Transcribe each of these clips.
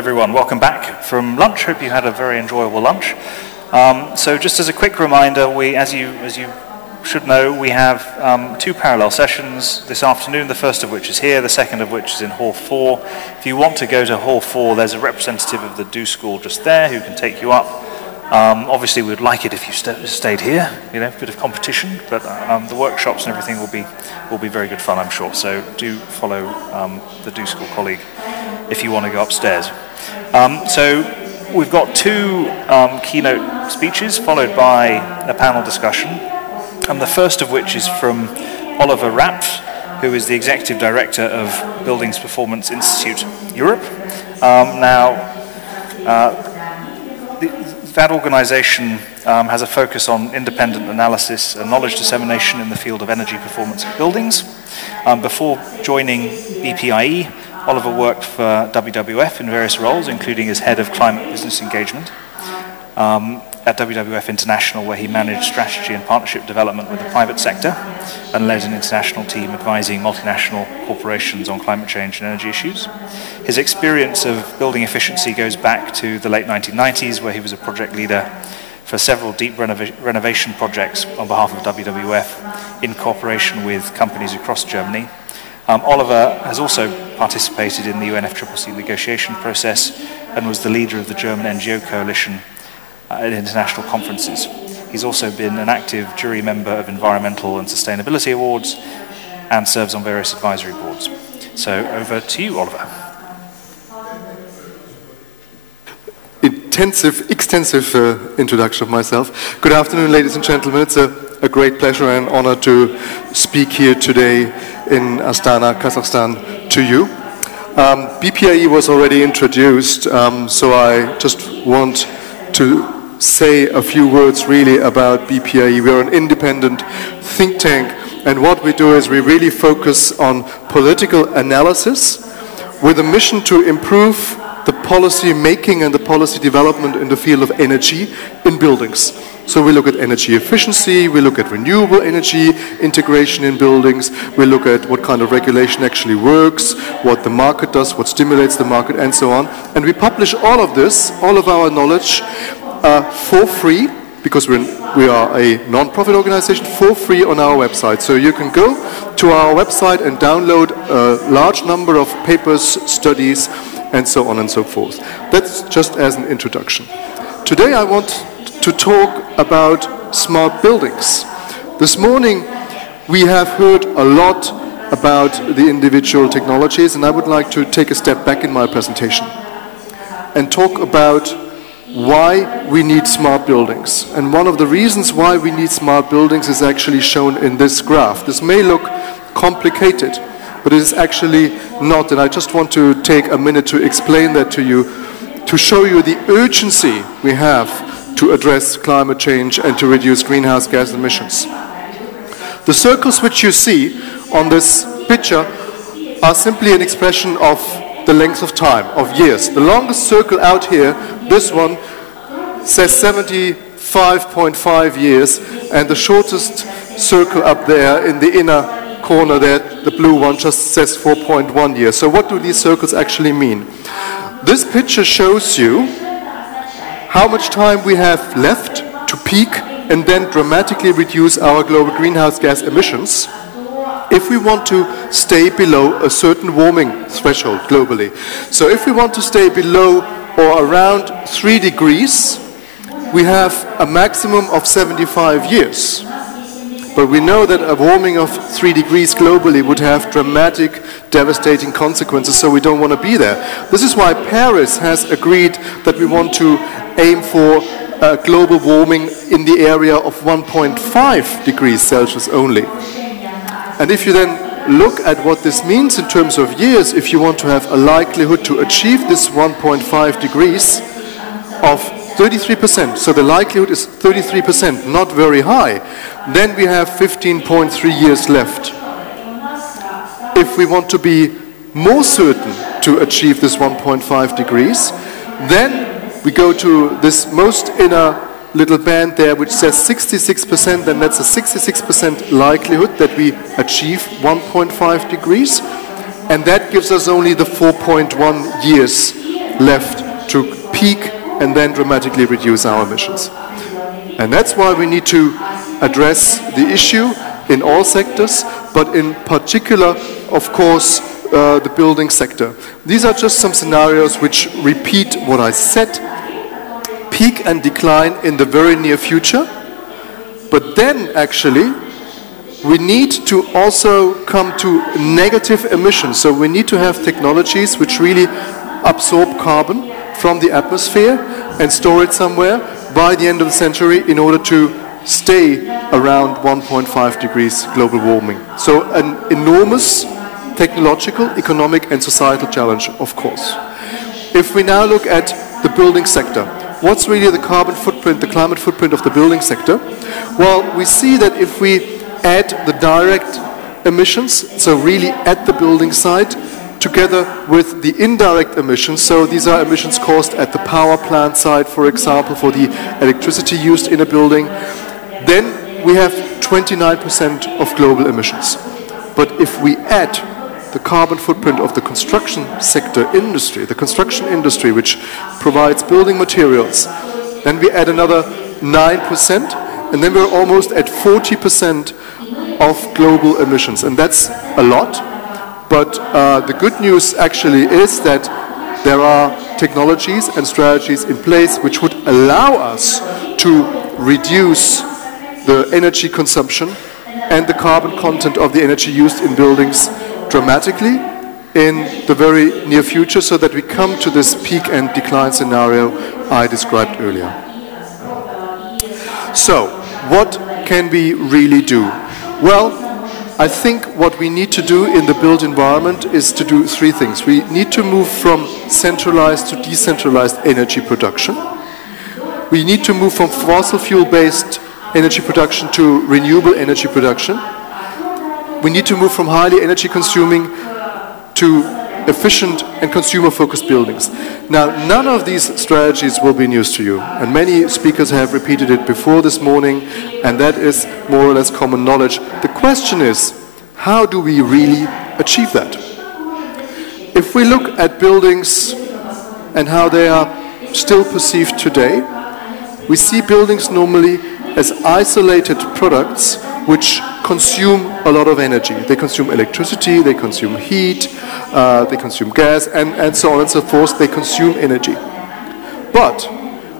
everyone. Welcome back from lunch. Hope you had a very enjoyable lunch. So just as a quick reminder, as you should know, we have two parallel sessions this afternoon, the first of which is here, the second of which is in Hall 4. If you want to go to Hall 4, there's a representative of the Do School just there who can take you up. Obviously, we'd like it if you stayed here, you know, a bit of competition, but the workshops and everything will be very good fun, I'm sure. So do follow the Do School colleague if you want to go upstairs. So we've got two keynote speeches followed by a panel discussion, and the first of which is from Oliver Rapft, who is the Executive Director of Buildings Performance Institute Europe. That organization has a focus on independent analysis and knowledge dissemination in the field of energy performance of buildings. Before joining BPIE, Oliver worked for WWF in various roles, including as head of climate business engagement at WWF International, where he managed strategy and partnership development with the private sector and led an international team advising multinational corporations on climate change and energy issues. His experience of building efficiency goes back to the late 1990s, where he was a project leader for several deep renovation projects on behalf of WWF in cooperation with companies across Germany. Oliver has also participated in the UNFCCC negotiation process and was the leader of the German NGO coalition at international conferences. He's also been an active jury member of environmental and sustainability awards and serves on various advisory boards. So over to you, Oliver. Extensive introduction of myself. Good afternoon, ladies and gentlemen. It's a great pleasure and honor to speak here today in Astana, Kazakhstan, to you. BPIE was already introduced, so I just want to say a few words really about BPIE. We are an independent think tank, and what we do is we really focus on political analysis with a mission to improve the policy making and the policy development in the field of energy in buildings. So we look at energy efficiency, we look at renewable energy integration in buildings, we look at what kind of regulation actually works, what the market does, what stimulates the market, and so on. And we publish all of this, all of our knowledge, for free, because we are a non-profit organization, for free on our website. So you can go to our website and download a large number of papers, studies, and so on and so forth. That's just as an introduction. Today I want to talk about smart buildings. This morning we have heard a lot about the individual technologies, and I would like to take a step back in my presentation and talk about why we need smart buildings. And one of the reasons why we need smart buildings is actually shown in this graph. This may look complicated, but it is actually not, and I just want to take a minute to explain that to you, to show you the urgency we have to address climate change and to reduce greenhouse gas emissions. The circles which you see on this picture are simply an expression of the length of time, of years. The longest circle out here, this one, says 75.5 years, and the shortest circle up there in the inner corner there, the blue one, just says 4.1 years. So what do these circles actually mean? This picture shows you how much time we have left to peak and then dramatically reduce our global greenhouse gas emissions if we want to stay below a certain warming threshold globally. So if we want to stay below or around 3 degrees, we have a maximum of 75 years. But we know that a warming of 3 degrees globally would have dramatic, devastating consequences, so we don't want to be there. This is why Paris has agreed that we want to aim for global warming in the area of 1.5 degrees Celsius only. And if you then look at what this means in terms of years, if you want to have a likelihood to achieve this 1.5 degrees of 33%, so the likelihood is 33%, not very high, then we have 15.3 years left. If we want to be more certain to achieve this 1.5 degrees, then we go to this most inner little band there which says 66%, then that's a 66% likelihood that we achieve 1.5 degrees, and that gives us only the 4.1 years left to peak and then dramatically reduce our emissions. And that's why we need to address the issue in all sectors, but in particular, of course, the building sector. These are just some scenarios which repeat what I said. Peak and decline in the very near future, but then actually we need to also come to negative emissions. So we need to have technologies which really absorb carbon from the atmosphere and store it somewhere by the end of the century in order to stay around 1.5 degrees global warming. So an enormous technological, economic and societal challenge, of course. If we now look at the building sector, what's really the carbon footprint, the climate footprint of the building sector? Well, we see that if we add the direct emissions, so really at the building site, together with the indirect emissions, so these are emissions caused at the power plant site, for example, for the electricity used in a building, then we have 29% of global emissions. But if we add the carbon footprint of the construction sector industry, the construction industry which provides building materials, then we add another 9%, and then we're almost at 40% of global emissions. And that's a lot, but the good news actually is that there are technologies and strategies in place which would allow us to reduce the energy consumption and the carbon content of the energy used in buildings dramatically in the very near future, so that we come to this peak and decline scenario I described earlier. So, what can we really do? Well, I think what we need to do in the built environment is to do three things. We need to move from centralized to decentralized energy production. We need to move from fossil fuel-based energy production to renewable energy production. We need to move from highly energy consuming to efficient and consumer-focused buildings. Now, none of these strategies will be news to you, and many speakers have repeated it before this morning, and that is more or less common knowledge. The question is, how do we really achieve that? If we look at buildings and how they are still perceived today, we see buildings normally as isolated products which consume a lot of energy. They consume electricity, they consume heat, they consume gas, and so on and so forth. They consume energy. But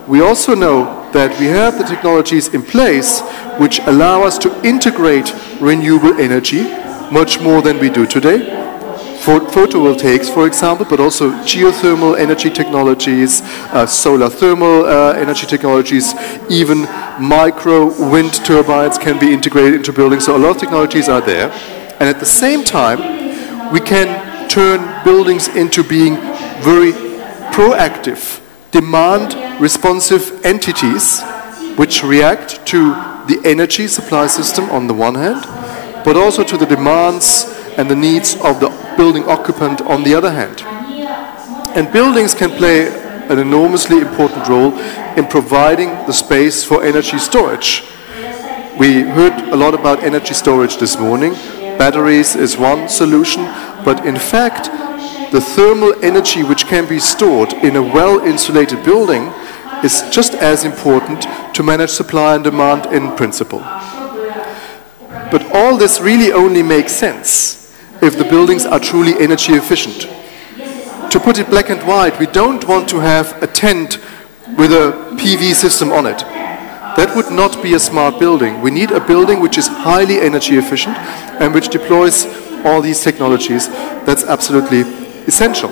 we also know that we have the technologies in place which allow us to integrate renewable energy much more than we do today. Photovoltaics, for example, but also geothermal energy technologies, solar thermal energy technologies, even micro wind turbines can be integrated into buildings. So a lot of technologies are there. And at the same time, we can turn buildings into being very proactive, demand-responsive entities which react to the energy supply system on the one hand, but also to the demands and the needs of the building occupant on the other hand. And buildings can play an enormously important role in providing the space for energy storage. We heard a lot about energy storage this morning. Batteries is one solution, but in fact, the thermal energy which can be stored in a well-insulated building is just as important to manage supply and demand in principle. But all this really only makes sense if the buildings are truly energy efficient. To put it black and white, we don't want to have a tent with a PV system on it. That would not be a smart building. We need a building which is highly energy efficient and which deploys all these technologies. That's absolutely essential.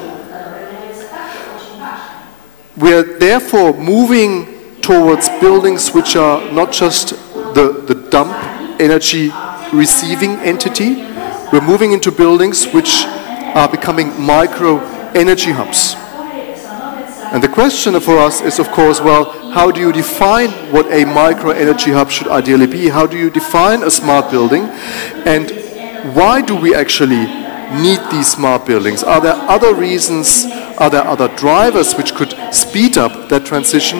We are therefore moving towards buildings which are not just the dump energy receiving entity. We're moving into buildings which are becoming micro energy hubs. And the question for us is, of course, well, how do you define what a micro energy hub should ideally be? How do you define a smart building? And why do we actually need these smart buildings? Are there other reasons, are there other drivers which could speed up that transition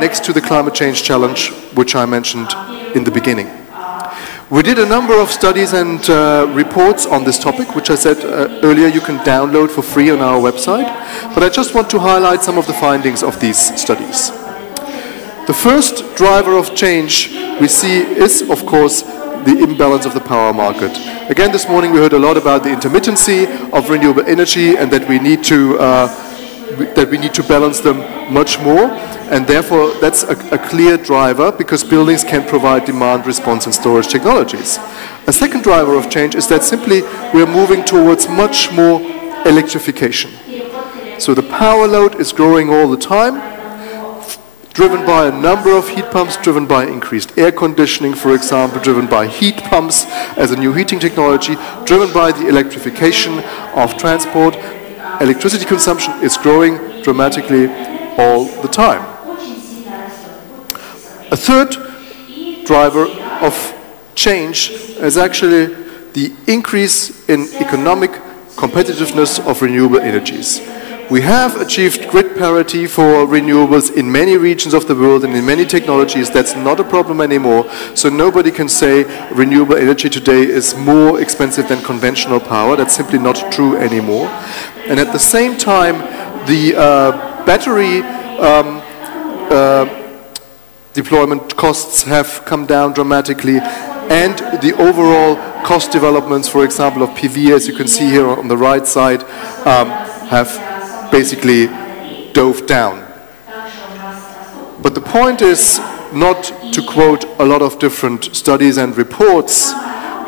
next to the climate change challenge which I mentioned in the beginning? We did a number of studies and reports on this topic, which I said earlier you can download for free on our website. But I just want to highlight some of the findings of these studies. The first driver of change we see is, of course, the imbalance of the power market. Again, this morning we heard a lot about the intermittency of renewable energy and that we need to balance them much more. And therefore, that's a clear driver because buildings can provide demand response and storage technologies. A second driver of change is that simply we're moving towards much more electrification. So the power load is growing all the time, driven by a number of heat pumps, driven by increased air conditioning, for example, driven by heat pumps as a new heating technology, driven by the electrification of transport. Electricity consumption is growing dramatically all the time. A third driver of change is actually the increase in economic competitiveness of renewable energies. We have achieved grid parity for renewables in many regions of the world and in many technologies. That's not a problem anymore. So nobody can say renewable energy today is more expensive than conventional power. That's simply not true anymore. And at the same time, the battery deployment costs have come down dramatically, and the overall cost developments, for example, of PV, as you can see here on the right side, have basically dove down. But the point is not to quote a lot of different studies and reports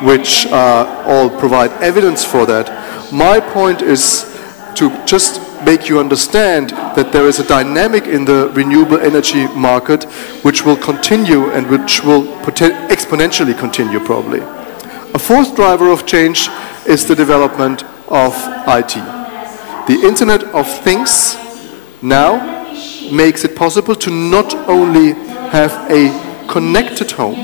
which all provide evidence for that. My point is to just make you understand that there is a dynamic in the renewable energy market which will continue and which will exponentially continue probably. A fourth driver of change is the development of IT. The Internet of Things now makes it possible to not only have a connected home,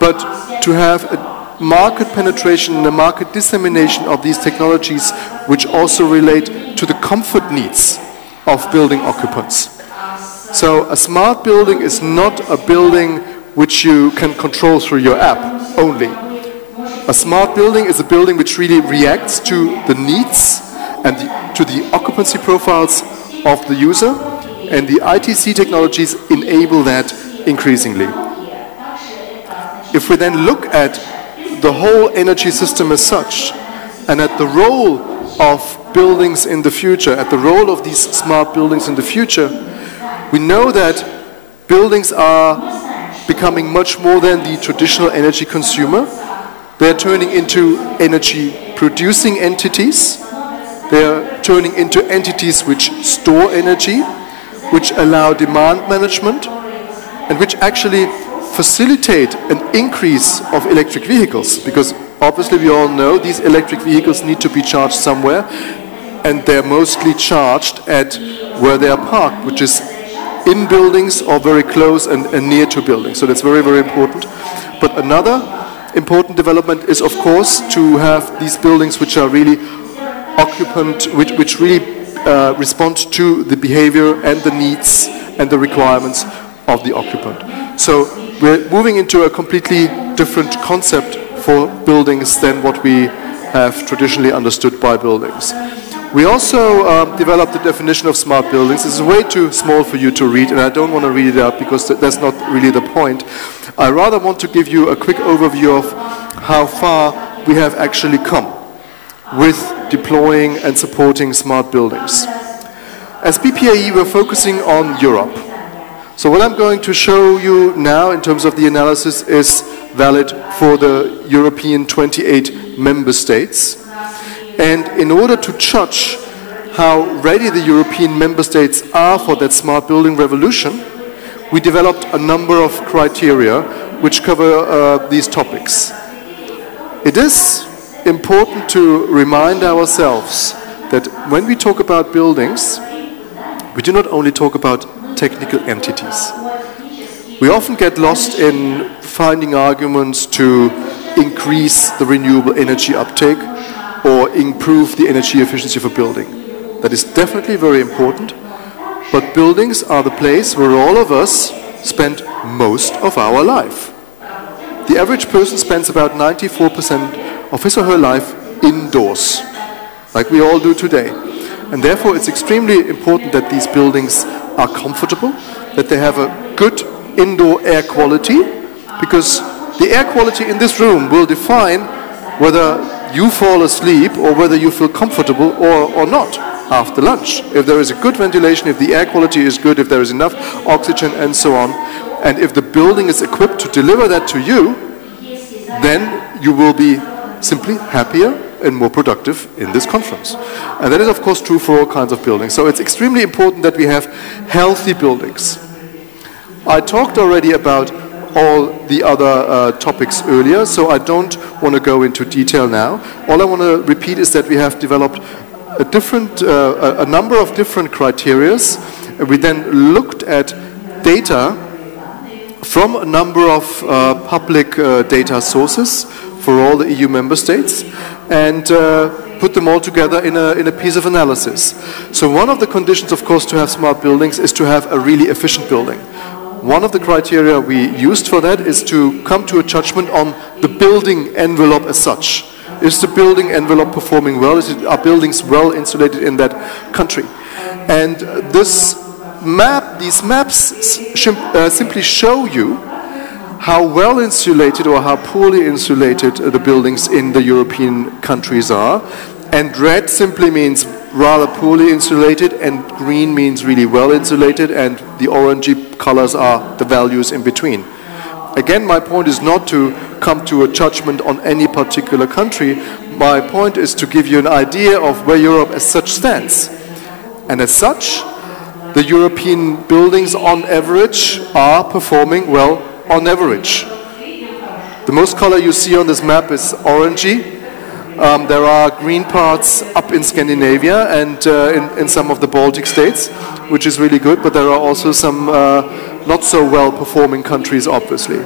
but to have a market penetration and a market dissemination of these technologies which also relate to the comfort needs of building occupants. So a smart building is not a building which you can control through your app only. A smart building is a building which really reacts to the needs and to the occupancy profiles of the user, and the ITC technologies enable that increasingly. If we then look at the whole energy system as such, and at the role of buildings in the future, at the role of these smart buildings in the future, we know that buildings are becoming much more than the traditional energy consumer. They're turning into energy producing entities. They're turning into entities which store energy, which allow demand management, and which actually facilitate an increase of electric vehicles, because obviously we all know these electric vehicles need to be charged somewhere, and they're mostly charged at where they are parked, which is in buildings or very close and near to buildings. So that's very, very important. But another important development is, of course, to have these buildings which are really which really respond to the behavior and the needs and the requirements of the occupant. So we're moving into a completely different concept for buildings than what we have traditionally understood by buildings. We also developed the definition of smart buildings. This is way too small for you to read, and I don't want to read it out because that's not really the point. I rather want to give you a quick overview of how far we have actually come with deploying and supporting smart buildings. As BPIE, we're focusing on Europe. So what I'm going to show you now in terms of the analysis is valid for the European 28 member states. And in order to judge how ready the European member states are for that smart building revolution, we developed a number of criteria which cover these topics. It is important to remind ourselves that when we talk about buildings, we do not only talk about technical entities. We often get lost in finding arguments to increase the renewable energy uptake or improve the energy efficiency of a building. That is definitely very important, but buildings are the place where all of us spend most of our life. the average person spends about 94% of his or her life indoors, like we all do today. And therefore it's extremely important that these buildings are comfortable, that they have a good indoor air quality, because the air quality in this room will define whether you fall asleep or whether you feel comfortable or not after lunch. If there is a good ventilation, if the air quality is good, if there is enough oxygen and so on, and if the building is equipped to deliver that to you, then you will be simply happier and more productive in this conference. And that is of course true for all kinds of buildings. So it's extremely important that we have healthy buildings. I talked already about all the other topics earlier, so I don't want to go into detail now. All I want to repeat is that we have developed a number of different criteria. We then looked at data from a number of public data sources for all the EU member states, and put them all together in a piece of analysis. So one of the conditions, of course, to have smart buildings is to have a really efficient building. One of the criteria we used for that is to come to a judgment on the building envelope as such. Is the building envelope performing well? Are buildings well insulated in that country? And these maps simply show you how well insulated or how poorly insulated the buildings in the European countries are. And red simply means rather poorly insulated, and green means really well insulated, and the orangey colors are the values in between. Again, my point is not to come to a judgment on any particular country. My point is to give you an idea of where Europe as such stands. And as such, the European buildings on average are performing well on average. The most color you see on this map is orangey. There are green parts up in Scandinavia and in some of the Baltic states, which is really good, but there are also some not so well performing countries, obviously.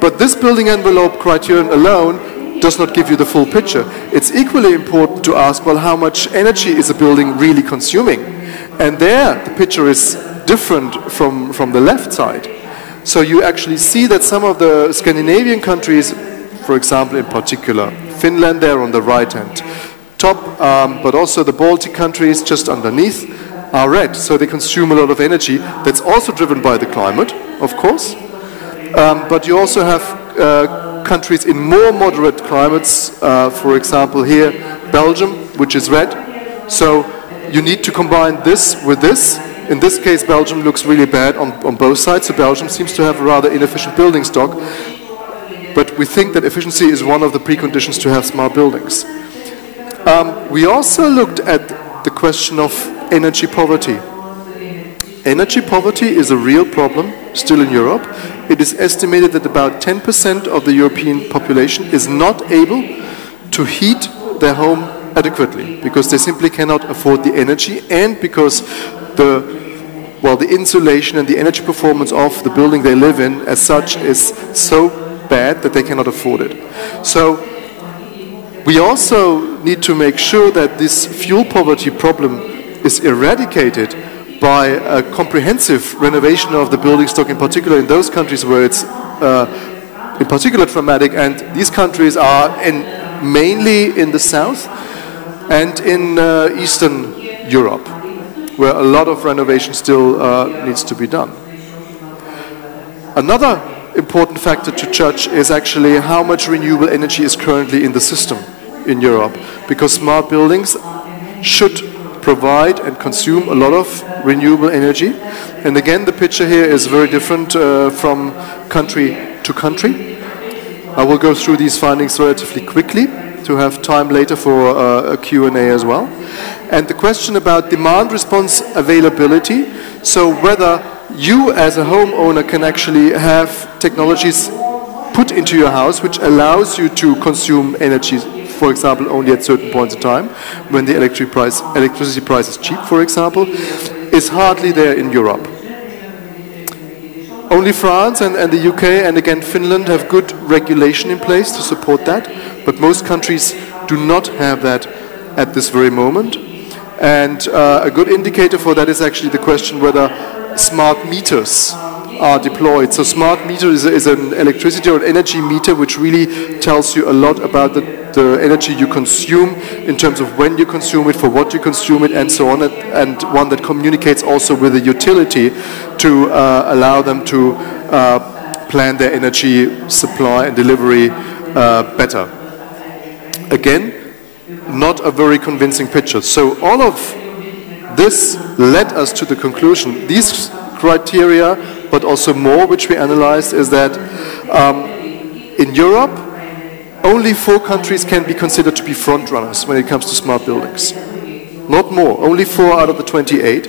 But this building envelope criterion alone does not give you the full picture. It's equally important to ask, well, how much energy is a building really consuming? And there the picture is different from the left side. So you actually see that some of the Scandinavian countries, for example, in particular, Finland there on the right-hand top, but also the Baltic countries just underneath are red. So they consume a lot of energy. That's also driven by the climate, of course. But you also have countries in more moderate climates, for example here, Belgium, which is red. So you need to combine this with this. In this case, Belgium looks really bad on both sides. So Belgium seems to have a rather inefficient building stock. But we think that efficiency is one of the preconditions to have smart buildings. We also looked at the question of energy poverty. Energy poverty is a real problem still in Europe. It is estimated that about 10% of the European population is not able to heat their home adequately because they simply cannot afford the energy, and because the insulation and the energy performance of the building they live in as such is so bad that they cannot afford it. So we also need to make sure that this fuel poverty problem is eradicated by a comprehensive renovation of the building stock, in particular in those countries where it's in particular traumatic, and these countries are mainly in the south and in Eastern Europe, where a lot of renovation still needs to be done. Another important factor to judge is actually how much renewable energy is currently in the system in Europe, because smart buildings should provide and consume a lot of renewable energy. And again, the picture here is very different from country to country. I will go through these findings relatively quickly to have time later for a Q&A as well. And the question about demand response availability, so whether you as a homeowner can actually have technologies put into your house which allows you to consume energy, for example, only at certain points in time, when the electricity price is cheap, for example, is hardly there in Europe. Only France and the UK and again Finland have good regulation in place to support that, but most countries do not have that at this very moment. And a good indicator for that is actually the question whether smart meters are deployed. So smart meter is an electricity or an energy meter which really tells you a lot about the energy you consume in terms of when you consume it, for what you consume it, and so on, and one that communicates also with the utility to allow them to plan their energy supply and delivery better. Again, not a very convincing picture. So all of this led us to the conclusion, these criteria, but also more which we analyzed, is that in Europe, only 4 countries can be considered to be front runners when it comes to smart buildings. Not more, only 4 out of the 28.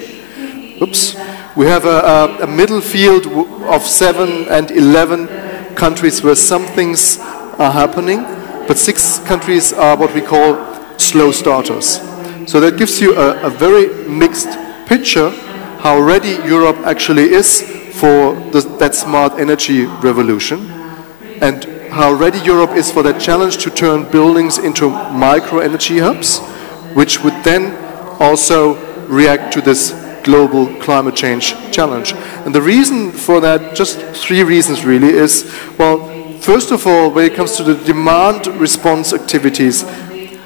Oops. We have a middle field of 7 and 11 countries where some things are happening, but 6 countries are what we call slow starters. So that gives you a very mixed picture how ready Europe actually is for that smart energy revolution, and how ready Europe is for that challenge to turn buildings into micro energy hubs, which would then also react to this global climate change challenge. And the reason for that, just 3 reasons really, is, well, first of all, when it comes to the demand response activities,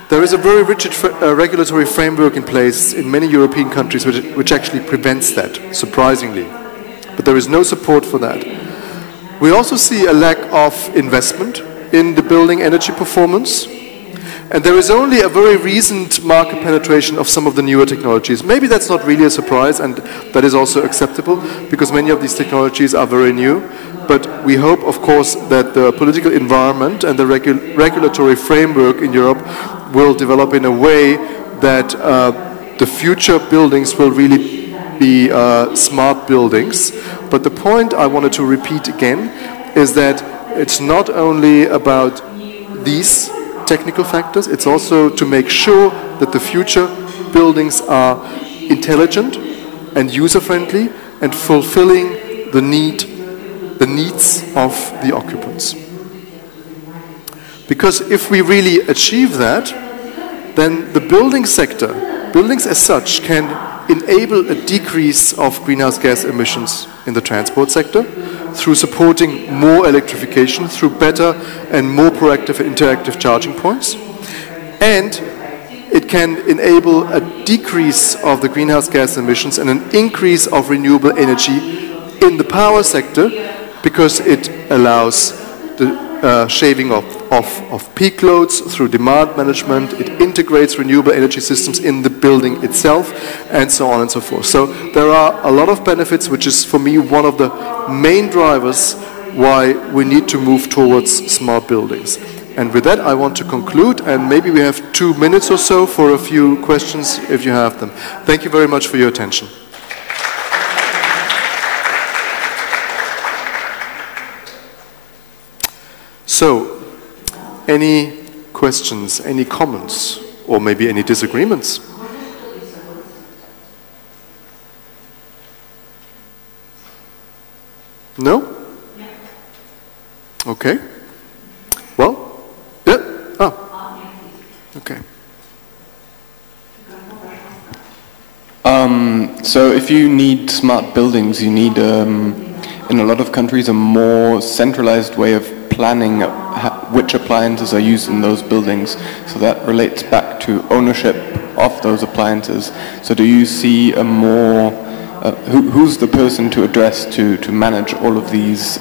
there is a very rigid regulatory framework in place in many European countries which actually prevents that, surprisingly. But there is no support for that. We also see a lack of investment in the building energy performance. And there is only a very recent market penetration of some of the newer technologies. Maybe that's not really a surprise, and that is also acceptable, because many of these technologies are very new. But we hope, of course, that the political environment and the regulatory framework in Europe will develop in a way that the future buildings will really be smart buildings. But the point I wanted to repeat again is that it's not only about these technical factors, it's also to make sure that the future buildings are intelligent and user-friendly and fulfilling the needs of the occupants. Because if we really achieve that, then the building sector, buildings as such, can enable a decrease of greenhouse gas emissions in the transport sector through supporting more electrification, through better and more proactive and interactive charging points. And it can enable a decrease of the greenhouse gas emissions and an increase of renewable energy in the power sector, because it allows the shaving of peak loads through demand management, it integrates renewable energy systems in the building itself, and so on and so forth. So there are a lot of benefits, which is for me one of the main drivers why we need to move towards smart buildings. And with that I want to conclude, and maybe we have 2 minutes or so for a few questions if you have them. Thank you very much for your attention. So, any questions, any comments, or maybe any disagreements? No? Okay. Well, yeah. Ah. Okay. So if you need smart buildings, you need, in a lot of countries, a more centralized way of planning which appliances are used in those buildings. So that relates back to ownership of those appliances. So do you see a more, who's the person to address to manage all of these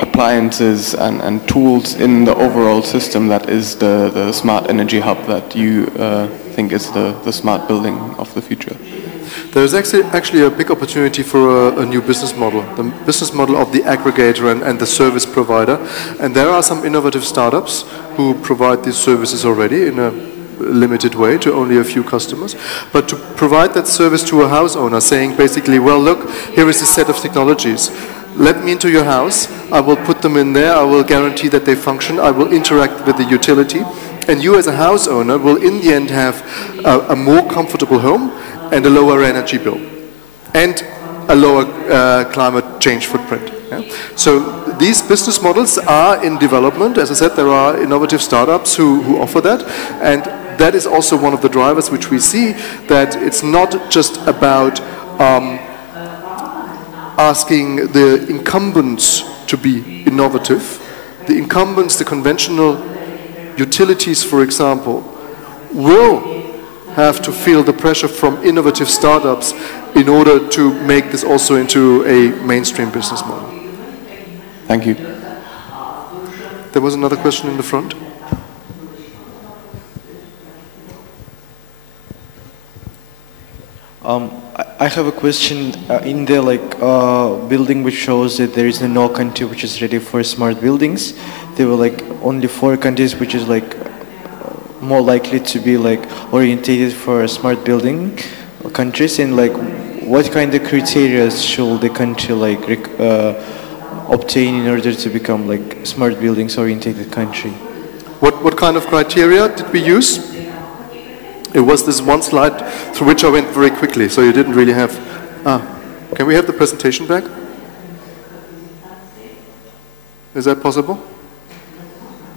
appliances and tools in the overall system that is the smart energy hub that you think is the smart building of the future? There's actually a big opportunity for a new business model, the business model of the aggregator and the service provider. And there are some innovative startups who provide these services already in a limited way to only a few customers. But to provide that service to a house owner, saying basically, well, look, here is a set of technologies. Let me into your house, I will put them in there, I will guarantee that they function, I will interact with the utility, and you as a house owner will in the end have a more comfortable home and a lower energy bill, and a lower climate change footprint. Yeah? So these business models are in development. As I said, there are innovative startups who offer that, and that is also one of the drivers which we see, that it's not just about asking the incumbents to be innovative. The incumbents, the conventional utilities, for example, will have to feel the pressure from innovative startups in order to make this also into a mainstream business model. Thank you. There was another question in the front. I have a question. In the building which shows that there is no country which is ready for smart buildings, there were only 4 countries which is more likely to be orientated for smart building countries, and what kind of criteria should the country obtain in order to become smart buildings orientated country? What kind of criteria did we use? It was this one slide through which I went very quickly, so you didn't really have... Can we have the presentation back? Is that possible?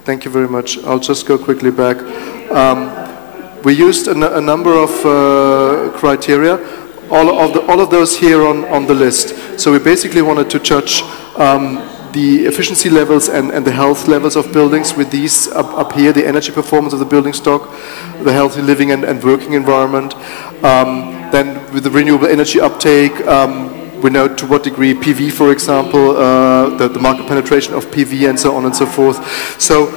Thank you very much. I'll just go quickly back. We used a number of criteria, all of those here on the list. So we basically wanted to judge the efficiency levels and the health levels of buildings with these up here, the energy performance of the building stock, the healthy living and working environment. Then with the renewable energy uptake, we know to what degree PV, for example, the market penetration of PV and so on and so forth. So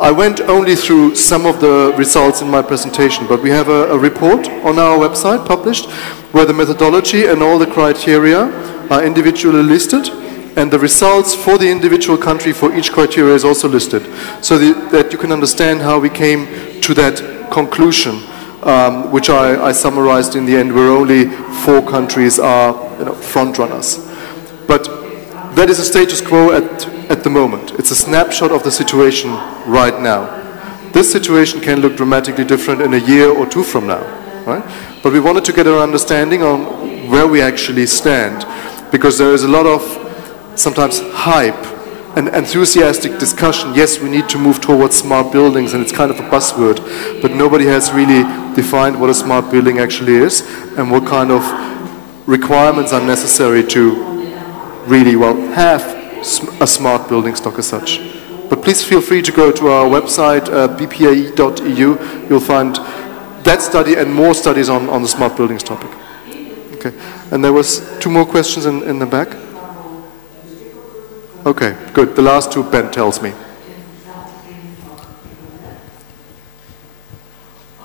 I went only through some of the results in my presentation, but we have a report on our website published where the methodology and all the criteria are individually listed, and the results for the individual country for each criteria is also listed, so that you can understand how we came to that conclusion, which I summarized in the end, where only 4 countries are front runners. But that is a status quo at the moment. It's a snapshot of the situation right now. This situation can look dramatically different in a year or 2 from now, right? But we wanted to get an understanding on where we actually stand, because there is a lot of sometimes hype and enthusiastic discussion. Yes, we need to move towards smart buildings, and it's kind of a buzzword, but nobody has really defined what a smart building actually is and what kind of requirements are necessary to really, have a smart building stock as such. But please feel free to go to our website, bpae.eu. You'll find that study and more studies on the smart buildings topic. Okay, and there was 2 more questions in the back. Okay, good. The last 2, Ben tells me.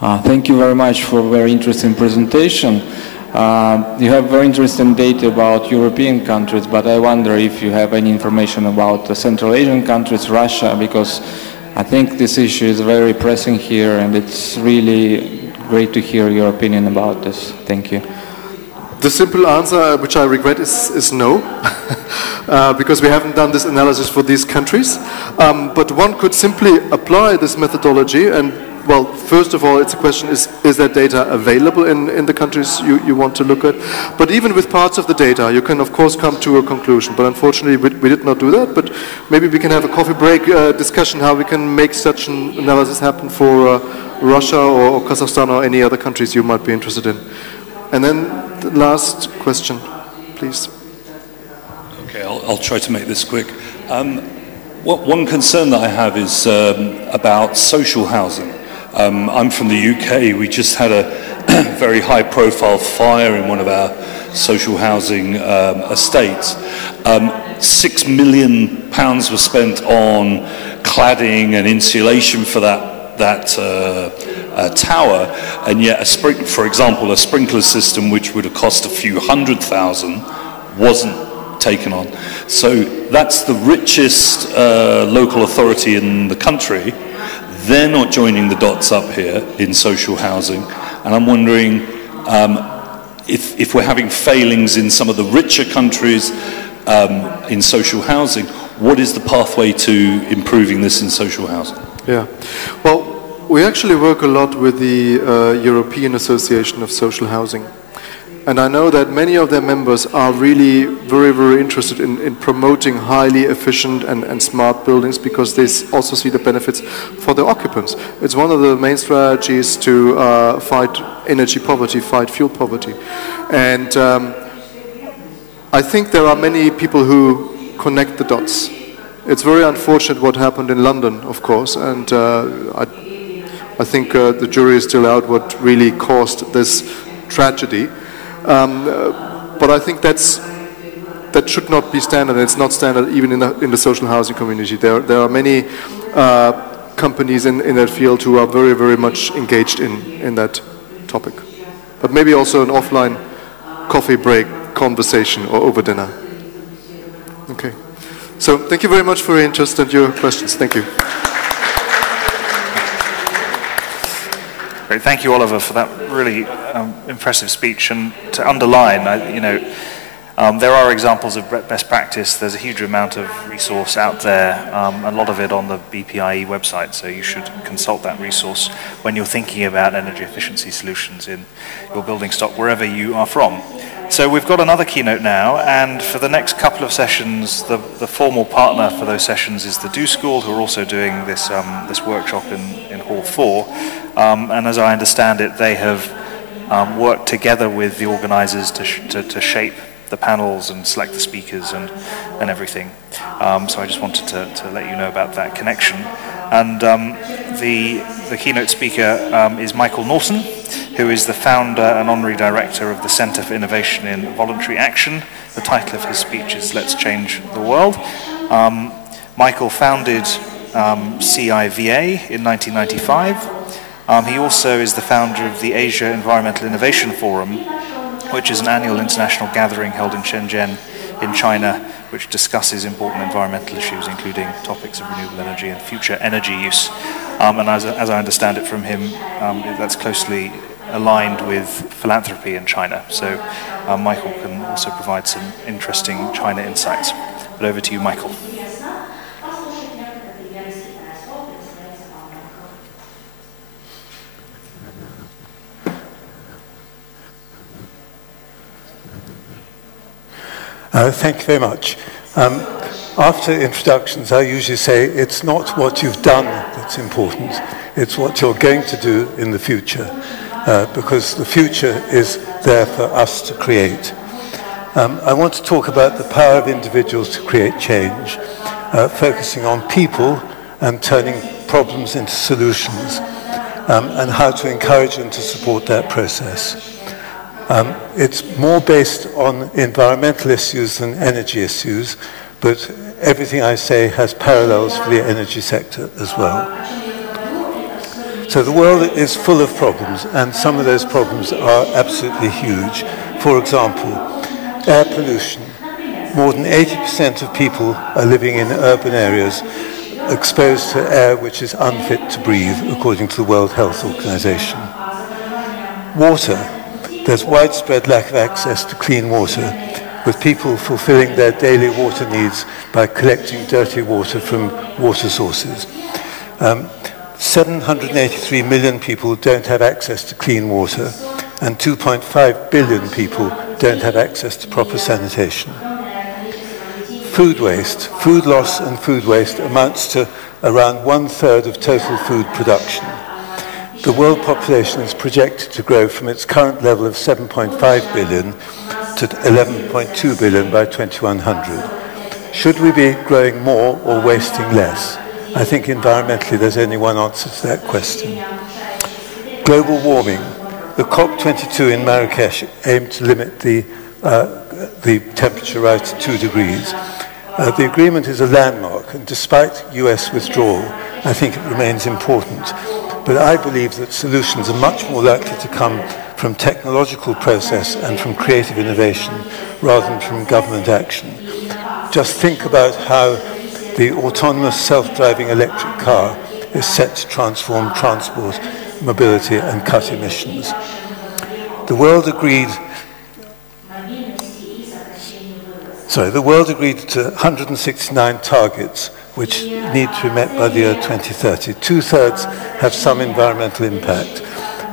Thank you very much for a very interesting presentation. You have very interesting data about European countries, but I wonder if you have any information about the Central Asian countries, Russia, because I think this issue is very pressing here, and it's really great to hear your opinion about this. Thank you. The simple answer, which I regret, is no, because we haven't done this analysis for these countries. But one could simply apply this methodology, and well, first of all, it's a question, is that data available in the countries you want to look at? But even with parts of the data, you can of course come to a conclusion. But unfortunately, we did not do that. But maybe we can have a coffee break discussion how we can make such an analysis happen for Russia or Kazakhstan or any other countries you might be interested in. And then the last question, please. Okay, I'll try to make this quick. One concern that I have is about social housing. I'm from the UK. We just had a very high-profile fire in one of our social housing estates. £6 million were spent on cladding and insulation for that tower, and yet, for example, a sprinkler system which would have cost a few £100,000 wasn't taken on. So that's the richest local authority in the country. They're not joining the dots up here in social housing, and I'm wondering if we're having failings in some of the richer countries in social housing, what is the pathway to improving this in social housing? Yeah, well, we actually work a lot with the European Association of Social Housing. And I know that many of their members are really very, very interested in promoting highly efficient and smart buildings, because they also see the benefits for the occupants. It's one of the main strategies to fight energy poverty, fight fuel poverty. And I think there are many people who connect the dots. It's very unfortunate what happened in London, of course, and I think the jury is still out what really caused this tragedy. But I think that should not be standard. It's not standard even in the social housing community. There are many companies in that field who are very, very much engaged in that topic. But maybe also an offline coffee break conversation or over dinner. Okay. So thank you very much for your interest and your questions. Thank you. Great. Thank you, Oliver, for that really impressive speech. And to underline, there are examples of best practice. There's a huge amount of resource out there, a lot of it on the BPIE website, so you should consult that resource when you're thinking about energy efficiency solutions in your building stock, wherever you are from. So we've got another keynote now, and for the next couple of sessions, the formal partner for those sessions is the Do School, who are also doing this workshop in Hall 4. And as I understand it, they have worked together with the organisers to shape the panels and select the speakers and everything. So I just wanted to let you know about that connection. And the keynote speaker is Michael Norton, who is the founder and honorary director of the Centre for Innovation in Voluntary Action. The title of his speech is Let's Change the World. Michael founded CIVA in 1995. He also is the founder of the Asia Environmental Innovation Forum, which is an annual international gathering held in Shenzhen in China, which discusses important environmental issues, including topics of renewable energy and future energy use. And as I understand it from him, that's closely aligned with philanthropy in China. So Michael can also provide some interesting China insights. But over to you, Michael. Thank you very much. After introductions, I usually say it's not what you've done that's important, it's what you're going to do in the future, because the future is there for us to create. I want to talk about the power of individuals to create change, focusing on people and turning problems into solutions, and how to encourage and to support that process. It's more based on environmental issues than energy issues, but everything I say has parallels for the energy sector as well. So the world is full of problems, and some of those problems are absolutely huge. For example, air pollution. More than 80% of people are living in urban areas exposed to air which is unfit to breathe, according to the World Health Organization. Water. There's widespread lack of access to clean water, with people fulfilling their daily water needs by collecting dirty water from water sources. 783 million people don't have access to clean water, and 2.5 billion people don't have access to proper sanitation. Food waste. Food loss and food waste amounts to around 1/3 of total food production. The world population is projected to grow from its current level of 7.5 billion to 11.2 billion by 2100. Should we be growing more or wasting less? I think environmentally there's only one answer to that question. Global warming. The COP22 in Marrakesh aimed to limit the temperature rise to 2 degrees. The agreement is a landmark, and despite US withdrawal, I think it remains important. But I believe that solutions are much more likely to come from technological process and from creative innovation rather than from government action. Just think about how the autonomous self-driving electric car is set to transform transport, mobility and cut emissions. The world agreed to 169 targets which need to be met by the year 2030. 2/3 have some environmental impact.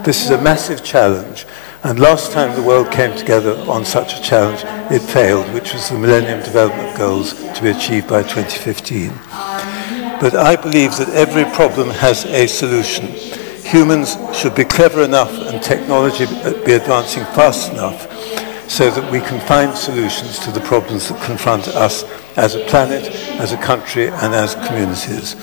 This is a massive challenge, and last time the world came together on such a challenge, it failed, which was the Millennium Development Goals to be achieved by 2015. But I believe that every problem has a solution. Humans should be clever enough and technology be advancing fast enough so that we can find solutions to the problems that confront us as a planet, as a country, and as communities.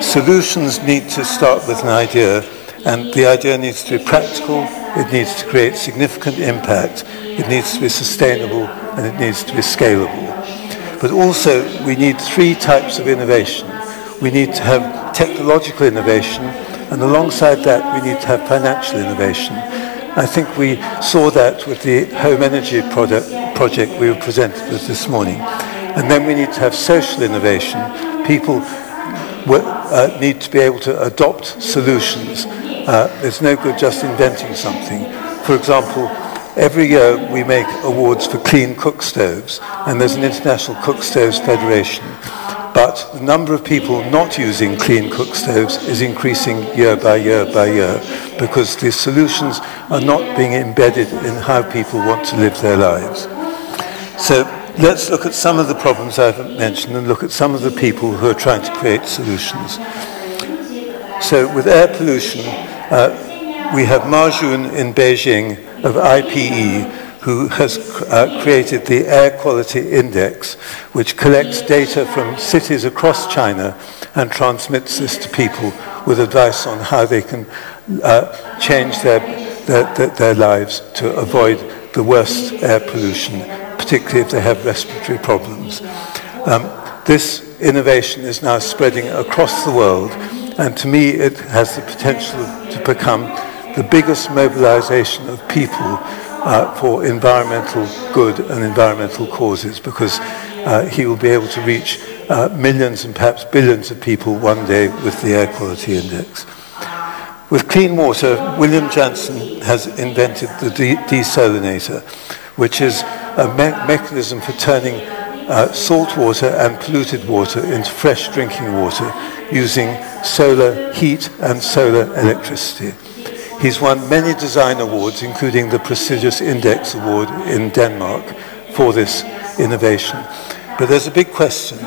Solutions need to start with an idea, and the idea needs to be practical, it needs to create significant impact, it needs to be sustainable, and it needs to be scalable. But also, we need three types of innovation. We need to have technological innovation, and alongside that, we need to have financial innovation. I think we saw that with the home energy project we were presented with this morning. And then we need to have social innovation. People need to be able to adopt solutions. There's no good just inventing something. For example, every year we make awards for clean cook stoves, and there's an International Cook Stoves Federation. But the number of people not using clean cook stoves is increasing year by year by year, because the solutions are not being embedded in how people want to live their lives. So let's look at some of the problems I've mentioned and look at some of the people who are trying to create solutions. So with air pollution, we have Ma Jun in Beijing of IPE, who has created the Air Quality Index, which collects data from cities across China and transmits this to people with advice on how they can change their lives to avoid the worst air pollution, particularly if they have respiratory problems. This innovation is now spreading across the world, and to me it has the potential to become the biggest mobilization of people for environmental good and environmental causes, because he will be able to reach millions and perhaps billions of people one day with the Air Quality Index. With clean water, William Jansen has invented the desalinator, which is a mechanism for turning salt water and polluted water into fresh drinking water using solar heat and solar electricity. He's won many design awards, including the prestigious Index Award in Denmark, for this innovation. But there's a big question.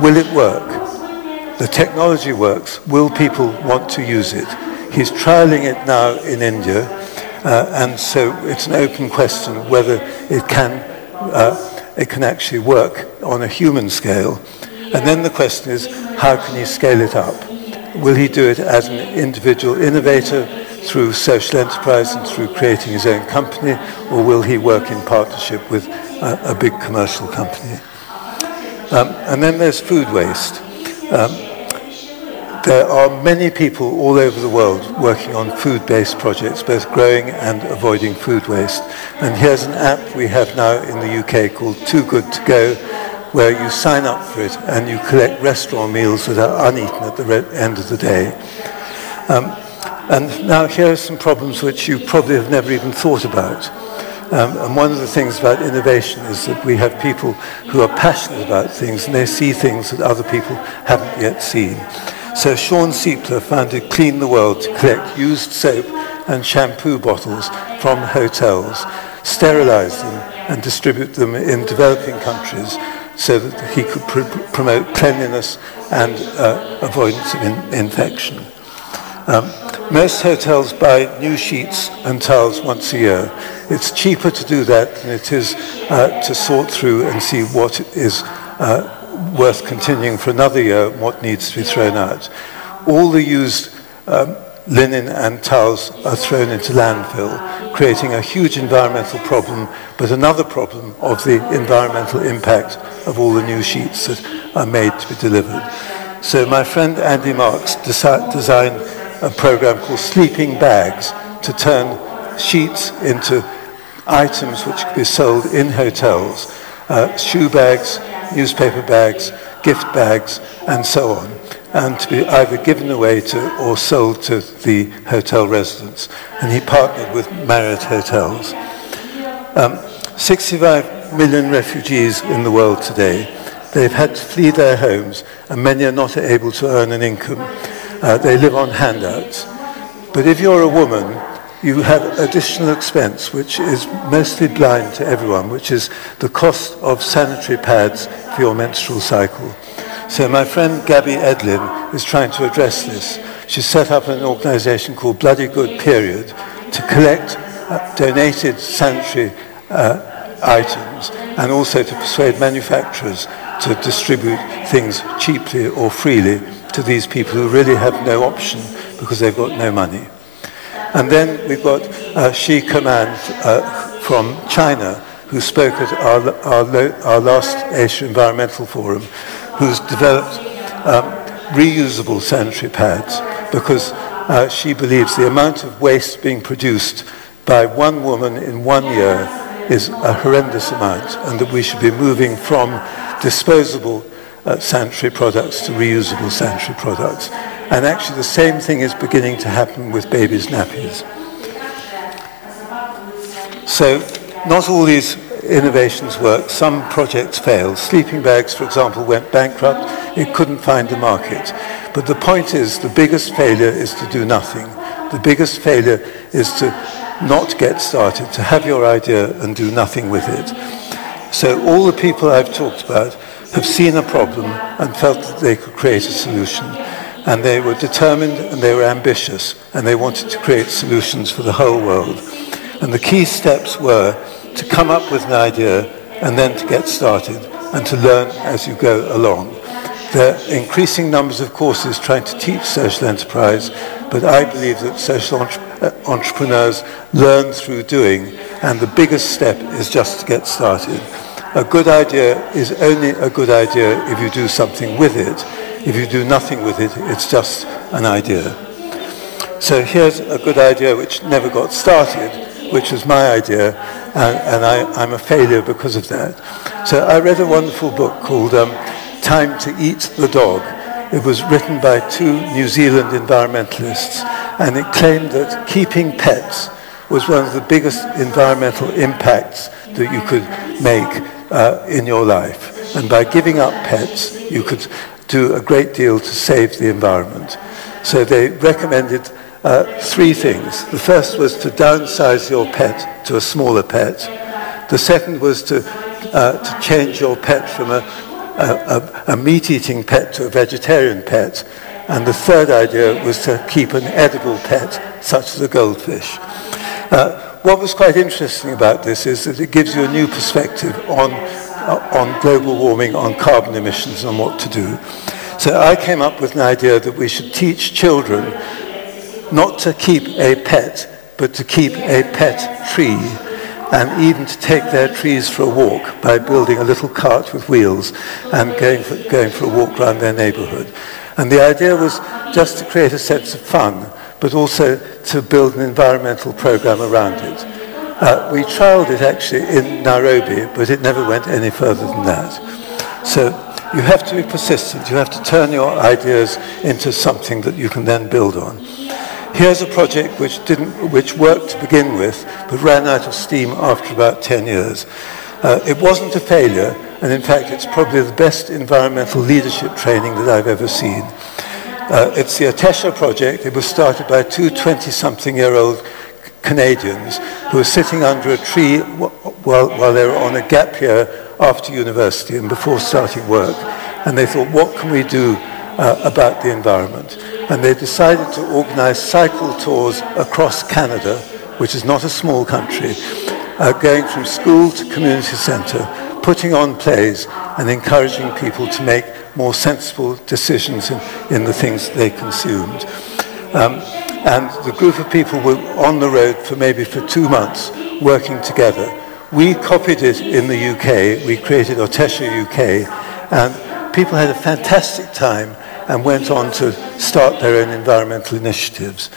Will it work? The technology works. Will people want to use it? He's trialing it now in India, and so it's an open question whether it can actually work on a human scale. And then the question is, how can he scale it up? Will he do it as an individual innovator, through social enterprise and through creating his own company, or will he work in partnership with a big commercial company? And then there's food waste. There are many people all over the world working on food-based projects, both growing and avoiding food waste. And here's an app we have now in the UK called Too Good To Go, where you sign up for it and you collect restaurant meals that are uneaten at the end of the day. And now here are some problems which you probably have never even thought about. And one of the things about innovation is that we have people who are passionate about things and they see things that other people haven't yet seen. So Sean Siepler founded Clean the World to collect used soap and shampoo bottles from hotels, sterilize them and distribute them in developing countries so that he could promote cleanliness and avoidance of infection. Most hotels buy new sheets and towels once a year. It's cheaper to do that than it is to sort through and see what is worth continuing for another year and what needs to be thrown out. All the used linen and towels are thrown into landfill, creating a huge environmental problem, but another problem of the environmental impact of all the new sheets that are made to be delivered. So my friend Andy Marks designed a program called Sleeping Bags to turn sheets into items which could be sold in hotels, shoe bags, newspaper bags, gift bags, and so on, and to be either given away to or sold to the hotel residents. And he partnered with Marriott Hotels. 65 million refugees in the world today. They've had to flee their homes, and many are not able to earn an income. They live on handouts. But if you're a woman, you have additional expense, which is mostly blind to everyone, which is the cost of sanitary pads for your menstrual cycle. So my friend Gabby Edlin is trying to address this. She set up an organization called Bloody Good Period to collect donated sanitary items, and also to persuade manufacturers to distribute things cheaply or freely to these people who really have no option because they've got no money. And then we've got Shi Keman from China, who spoke at our last Asia Environmental Forum, who's developed reusable sanitary pads because she believes the amount of waste being produced by one woman in 1 year is a horrendous amount, and that we should be moving from disposable sanitary products to reusable sanitary products. And actually the same thing is beginning to happen with babies' nappies. So not all these innovations work. Some projects fail. Sleeping bags, for example, went bankrupt. It couldn't find a market. But the point is, the biggest failure is to do nothing. The biggest failure is to not get started, to have your idea and do nothing with it. So all the people I've talked about have seen a problem and felt that they could create a solution. And they were determined and they were ambitious, and they wanted to create solutions for the whole world. And the key steps were to come up with an idea and then to get started and to learn as you go along. There are increasing numbers of courses trying to teach social enterprise, but I believe that social entrepreneurs learn through doing, and the biggest step is just to get started. A good idea is only a good idea if you do something with it. If you do nothing with it, it's just an idea. So here's a good idea which never got started, which was my idea, and I'm a failure because of that. So I read a wonderful book called Time to Eat the Dog. It was written by 2 New Zealand environmentalists, and it claimed that keeping pets was one of the biggest environmental impacts that you could make in your life. And by giving up pets, you could do a great deal to save the environment. So they recommended 3 things. The first was to downsize your pet to a smaller pet. The second was to change your pet from a meat-eating pet to a vegetarian pet. And the third idea was to keep an edible pet, such as a goldfish. What was quite interesting about this is that it gives you a new perspective on global warming, on carbon emissions, and what to do. So I came up with an idea that we should teach children not to keep a pet, but to keep a pet tree, and even to take their trees for a walk by building a little cart with wheels and going for a walk around their neighborhood. And the idea was just to create a sense of fun, but also to build an environmental program around it. We trialed it actually in Nairobi, but it never went any further than that. So you have to be persistent. You have to turn your ideas into something that you can then build on. Here's a project which worked to begin with, but ran out of steam after about 10 years. It wasn't a failure, and in fact it's probably the best environmental leadership training that I've ever seen. It's the Atesha project. It was started by 2 20-something-year-old Canadians who were sitting under a tree while they were on a gap year after university and before starting work. And they thought, what can we do about the environment? And they decided to organize cycle tours across Canada, which is not a small country, going from school to community center, putting on plays and encouraging people to make more sensible decisions in the things they consumed. And the group of people were on the road for 2 months working together. We copied it in the UK. We created Atesha UK, and people had a fantastic time and went on to start their own environmental initiatives.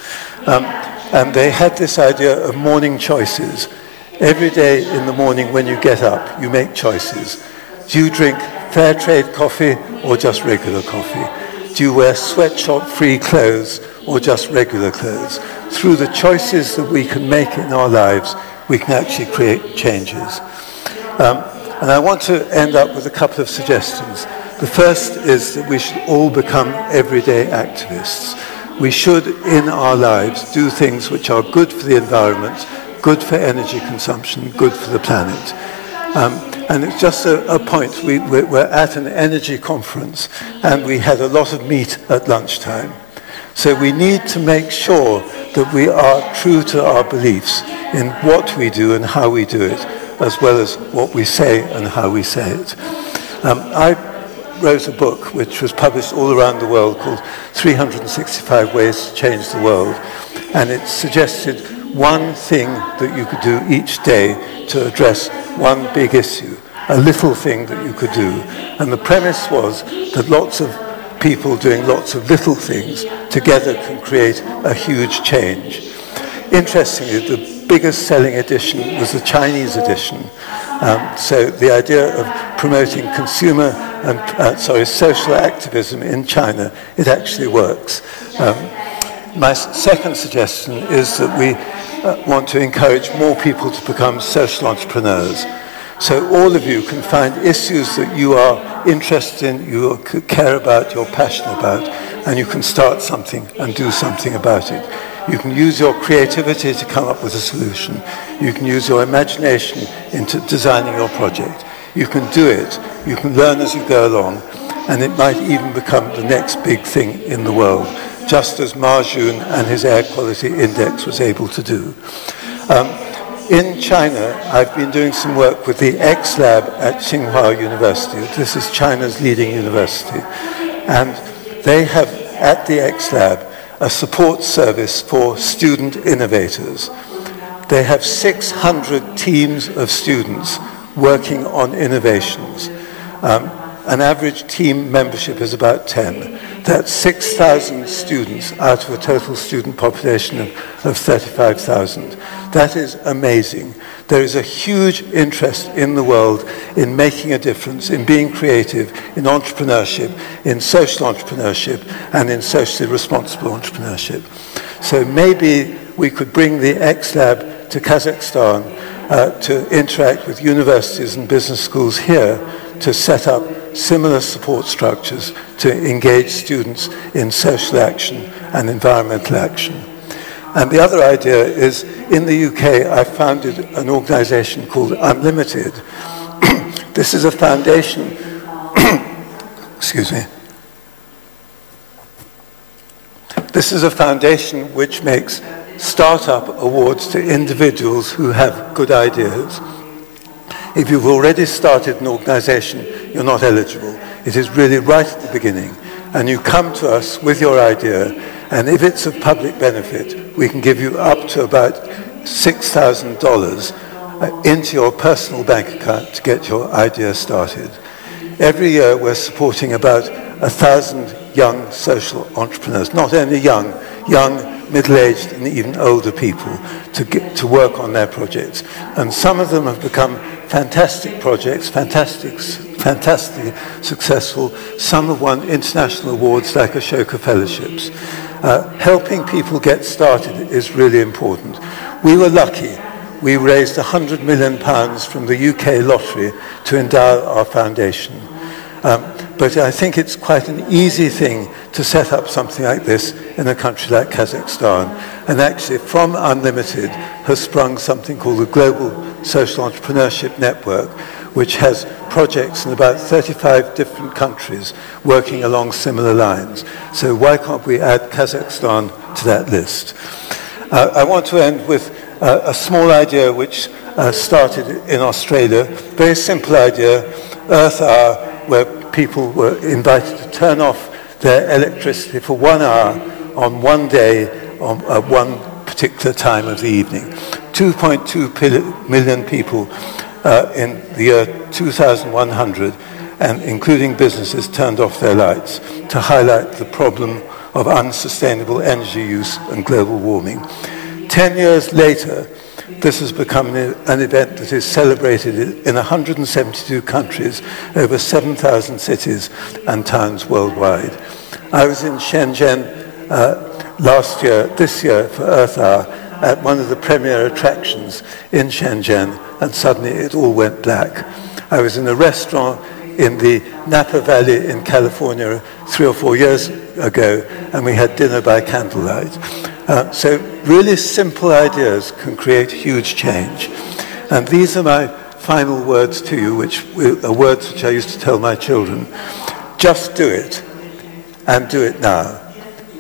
And they had this idea of morning choices. Every day in the morning when you get up, you make choices. Do you drink fair trade coffee or just regular coffee? Do you wear sweatshop-free clothes or just regular clothes? Through the choices that we can make in our lives, we can actually create changes. And I want to end up with a couple of suggestions. The first is that we should all become everyday activists. We should, in our lives, do things which are good for the environment, good for energy consumption, good for the planet. And it's just a point. We're at an energy conference, and we had a lot of meat at lunchtime. So we need to make sure that we are true to our beliefs in what we do and how we do it, as well as what we say and how we say it. I wrote a book which was published all around the world called 365 Ways to Change the World, and it suggested one thing that you could do each day to address one big issue, a little thing that you could do. And the premise was that lots of people doing lots of little things together can create a huge change. Interestingly, the biggest selling edition was the Chinese edition. So the idea of promoting consumer and social activism in China, it actually works. My second suggestion is that we want to encourage more people to become social entrepreneurs. So all of you can find issues that you are interested in, you care about, you're passionate about, and you can start something and do something about it. You can use your creativity to come up with a solution. You can use your imagination into designing your project. You can do it. You can learn as you go along, and it might even become the next big thing in the world, just as Ma Jun and his air quality index was able to do. In China, I've been doing some work with the X Lab at Tsinghua University. This is China's leading university. And they have, at the X Lab, a support service for student innovators. They have 600 teams of students working on innovations. An average team membership is about 10. That's 6,000 students out of a total student population of 35,000. That is amazing. There is a huge interest in the world in making a difference, in being creative, in entrepreneurship, in social entrepreneurship, and in socially responsible entrepreneurship. So maybe we could bring the X Lab to Kazakhstan to interact with universities and business schools here to set up similar support structures to engage students in social action and environmental action. And the other idea is, in the UK, I founded an organization called Unlimited. This is a foundation, excuse me. This is a foundation which makes startup awards to individuals who have good ideas. If you've already started an organization, you're not eligible. It is really right at the beginning. And you come to us with your idea, and if it's of public benefit, we can give you up to about $6,000 into your personal bank account to get your idea started. Every year we're supporting about 1,000 young social entrepreneurs, not only young, middle-aged and even older people to work on their projects. And some of them have become fantastic projects, fantastically successful. Some have won international awards like Ashoka Fellowships. Helping people get started is really important. We were lucky. We raised £100 million from the UK lottery to endow our foundation. But I think it's quite an easy thing to set up something like this in a country like Kazakhstan. And actually, from Unlimited has sprung something called the Global Social Entrepreneurship Network, which has projects in about 35 different countries working along similar lines. So why can't we add Kazakhstan to that list? I want to end with a small idea which started in Australia. Very simple idea, Earth Hour, where people were invited to turn off their electricity for 1 hour on one day at one particular time of the evening. 2.2 million people in the year 2100, and including businesses, turned off their lights to highlight the problem of unsustainable energy use and global warming. 10 years later, this has become an event that is celebrated in 172 countries, over 7,000 cities and towns worldwide. I was in Shenzhen this year for Earth Hour, at one of the premier attractions in Shenzhen, and suddenly it all went black. I was in a restaurant in the Napa Valley in California 3 or 4 years ago, and we had dinner by candlelight. So really simple ideas can create huge change. And these are my final words to you, which are words which I used to tell my children. Just do it, and do it now.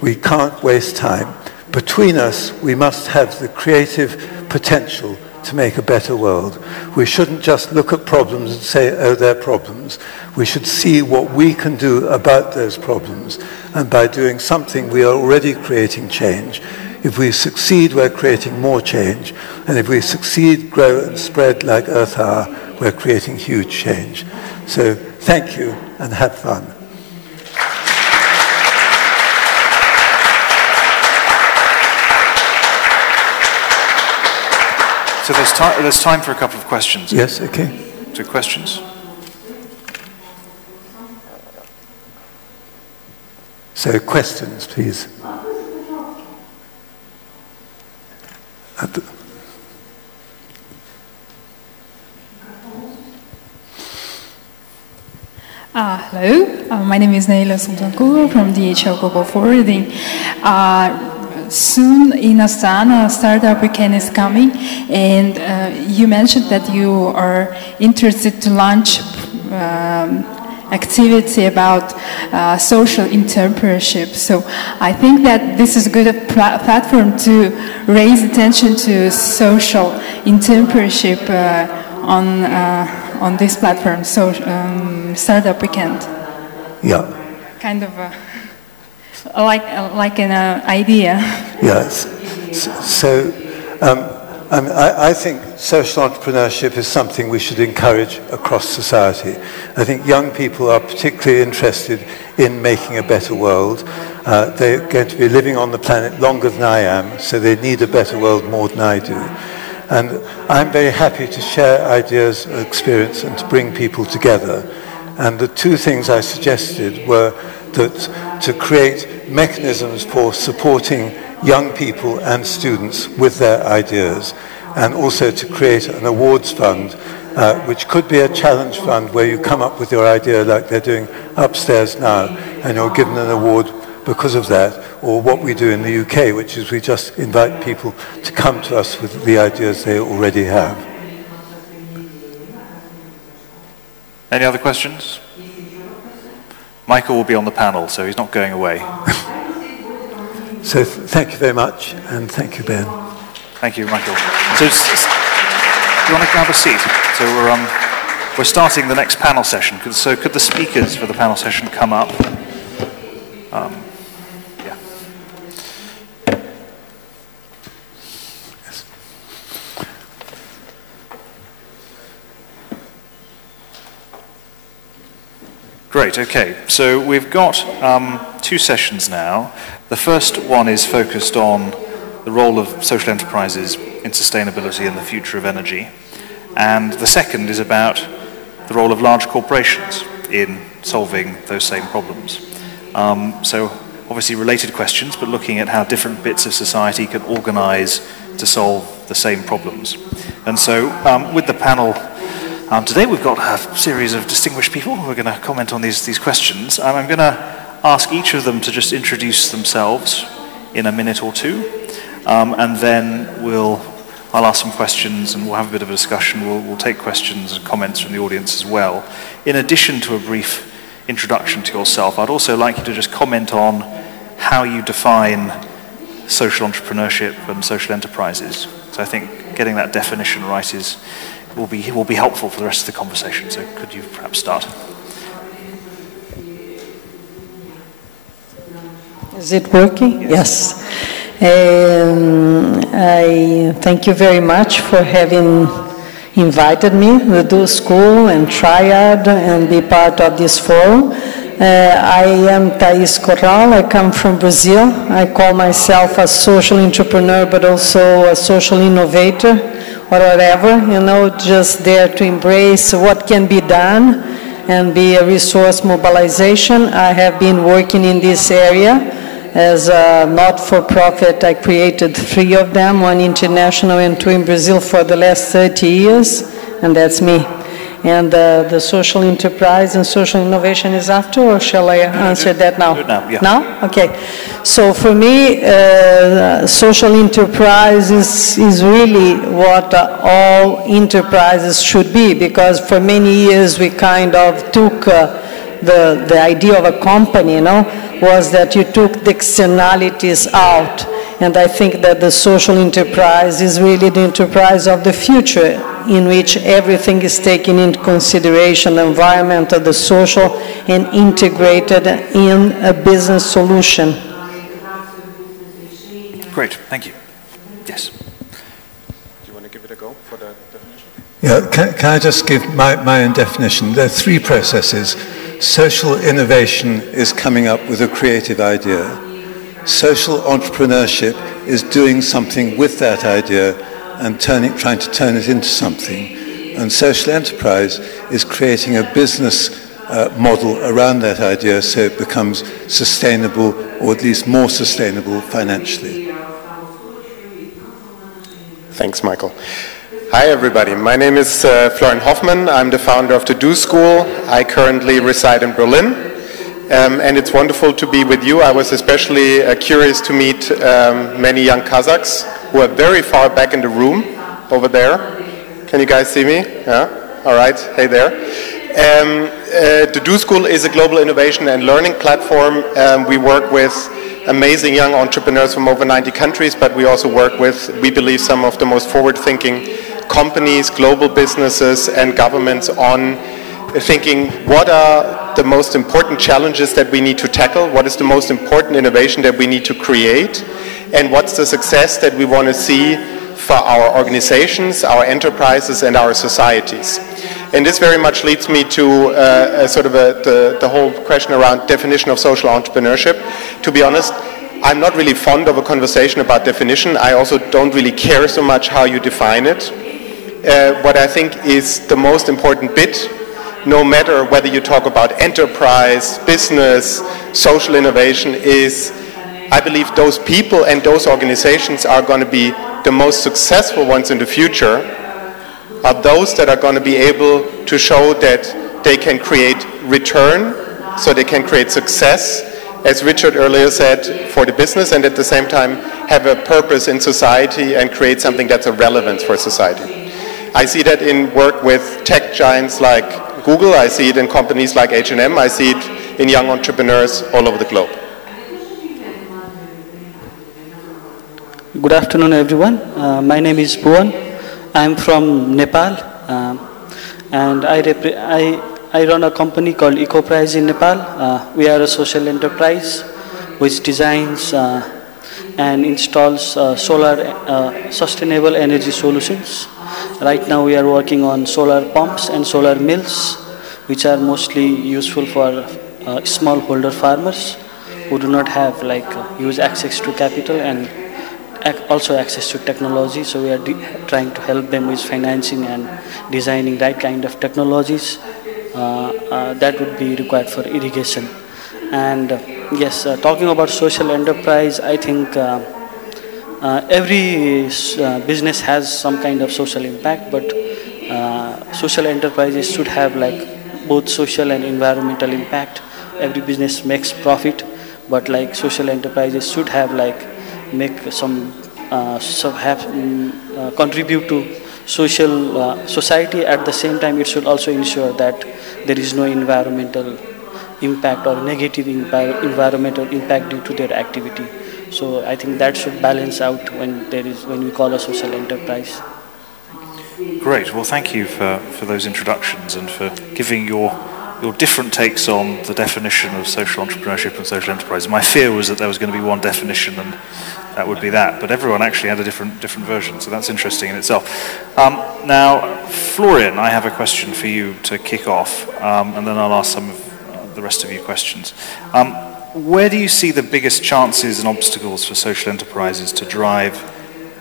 We can't waste time. Between us, we must have the creative potential to make a better world. We shouldn't just look at problems and say, oh, they're problems. We should see what we can do about those problems. And by doing something, we are already creating change. If we succeed, we're creating more change. And if we succeed, grow and spread like Earth Hour, we're creating huge change. So thank you and have fun. So there's time for a couple of questions. Yes, okay. 2 questions. So questions, please. Hello, my name is Naila Sultankulu from DHL Global Forwarding. Soon in Astana, Startup Weekend is coming, and you mentioned that you are interested to launch activity about social entrepreneurship. So I think that this is a good platform to raise attention to social entrepreneurship on this platform, so Startup Weekend. Yeah. Kind of like an idea. Yes. So I think social entrepreneurship is something we should encourage across society. I think young people are particularly interested in making a better world. They're going to be living on the planet longer than I am, so they need a better world more than I do. And I'm very happy to share ideas, experience, and to bring people together. And the 2 things I suggested were that to create mechanisms for supporting young people and students with their ideas, and also to create an awards fund, which could be a challenge fund where you come up with your idea like they're doing upstairs now, and you're given an award because of that, or what we do in the UK, which is we just invite people to come to us with the ideas they already have. Any other questions? Michael will be on the panel, so he's not going away. So thank you very much, and thank you, Ben. Thank you, Michael. So, do you want to grab a seat? So we're starting the next panel session. So could the speakers for the panel session come up? Yeah. Great, okay. So we've got 2 sessions now. The first one is focused on the role of social enterprises in sustainability and the future of energy. And the second is about the role of large corporations in solving those same problems. So obviously related questions, but looking at how different bits of society can organize to solve the same problems. And so with the panel today, we've got a series of distinguished people who are going to comment on these questions. And I'm going to ask each of them to just introduce themselves in a minute or 2. And then I'll ask some questions and we'll have a bit of a discussion. We'll take questions and comments from the audience as well. In addition to a brief introduction to yourself, I'd also like you to just comment on how you define social entrepreneurship and social enterprises. So I think getting that definition right will be helpful for the rest of the conversation. So could you perhaps start? Is it working? Yes. I thank you very much for having invited me to do school and Triad and be part of this forum. I am Thais Corral. I come from Brazil. I call myself a social entrepreneur, but also a social innovator, or whatever, just there to embrace what can be done and be a resource mobilization. I have been working in this area as a not-for-profit. I created 3 of them, 1 international and 2 in Brazil for the last 30 years, and that's me. And the social enterprise and social innovation is after, or shall I answer that now? Do it now, yeah. Now? Okay. So for me, social enterprise is really what all enterprises should be, because for many years we kind of took the idea of a company, was that you took the externalities out And I think that the social enterprise is really the enterprise of the future, in which everything is taken into consideration, the environmental, the social, and integrated in a business solution. Great, thank you. Yes. Do you want to give it a go for the definition? Yeah, can I just give my own definition? There are three processes. Social innovation is coming up with a creative idea. Social entrepreneurship is doing something with that idea and trying to turn it into something. And social enterprise is creating a business model around that idea so it becomes sustainable, or at least more sustainable financially. Thanks, Michael. Hi, everybody. My name is Florian Hoffmann. I'm the founder of the Do School. I currently reside in Berlin. And it's wonderful to be with you. I was especially curious to meet many young Kazakhs who are very far back in the room over there. Can you guys see me? Yeah? All right. Hey there. The Do School is a global innovation and learning platform. We work with amazing young entrepreneurs from over 90 countries, but we also work with, we believe, some of the most forward-thinking companies, global businesses, and governments on thinking what are the most important challenges that we need to tackle, what is the most important innovation that we need to create, and what's the success that we want to see for our organizations, our enterprises, and our societies. And this very much leads me to the whole question around definition of social entrepreneurship. To be honest, I'm not really fond of a conversation about definition. I also don't really care so much how you define it. What I think is the most important bit, no matter whether you talk about enterprise, business, social innovation, is I believe those people and those organizations are going to be the most successful ones in the future, are those that are going to be able to show that they can create return, so they can create success, as Richard earlier said, for the business, and at the same time have a purpose in society and create something that's of relevance for society. I see that in work with tech giants like Google, I see it in companies like H&M, I see it in young entrepreneurs all over the globe. Good afternoon, everyone. My name is Bhuvan. I'm from Nepal, and I run a company called EcoPrize in Nepal. We are a social enterprise which designs and installs solar sustainable energy solutions. Right now we are working on solar pumps and solar mills, which are mostly useful for smallholder farmers who do not have huge access to capital and also access to technology. So we are trying to help them with financing and designing right kind of technologies that would be required for irrigation. And yes, talking about social enterprise, I think every business has some kind of social impact, but social enterprises should have both social and environmental impact. Every business makes profit, but social enterprises should have make some contribute to society. At the same time, it should also ensure that there is no environmental impact or negative environmental impact due to their activity. So I think that should balance out when we call a social enterprise. Great. Well, thank you for those introductions and for giving your different takes on the definition of social entrepreneurship and social enterprise. My fear was that there was going to be one definition and that would be that, but everyone actually had a different version, so that's interesting in itself. Now, Florian, I have a question for you to kick off, and then I'll ask some of the rest of you questions. Where do you see the biggest chances and obstacles for social enterprises to drive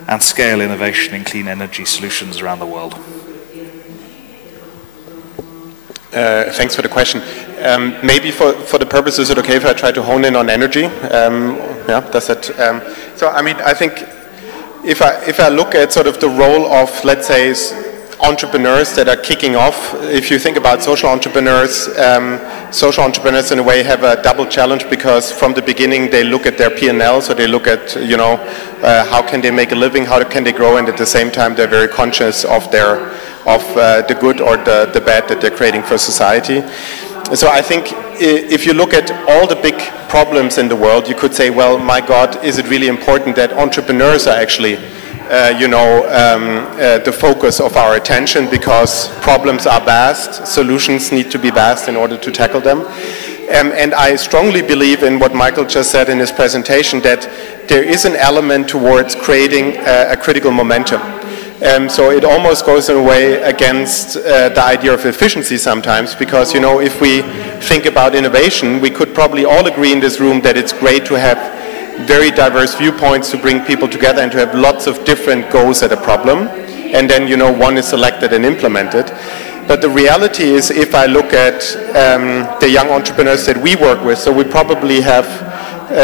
and scale innovation in clean energy solutions around the world? Thanks for the question. Maybe for the purpose, is it okay if I try to hone in on energy? Yeah, does that? So I mean, I think if I look at sort of the role of, let's say, entrepreneurs that are kicking off, if you think about social entrepreneurs in a way have a double challenge, because from the beginning they look at their P&L, so they look at how can they make a living, how can they grow, and at the same time they're very conscious of the good or the bad that they're creating for society. And so I think if you look at all the big problems in the world, you could say, well, my God, is it really important that entrepreneurs are actually the focus of our attention, because problems are vast, solutions need to be vast in order to tackle them. And I strongly believe in what Michael just said in his presentation, that there is an element towards creating a critical momentum. So it almost goes in a way against the idea of efficiency sometimes, because, if we think about innovation, we could probably all agree in this room that it's great to have very diverse viewpoints, to bring people together and to have lots of different goes at a problem, and then one is selected and implemented. But the reality is, if I look at the young entrepreneurs that we work with, so we probably have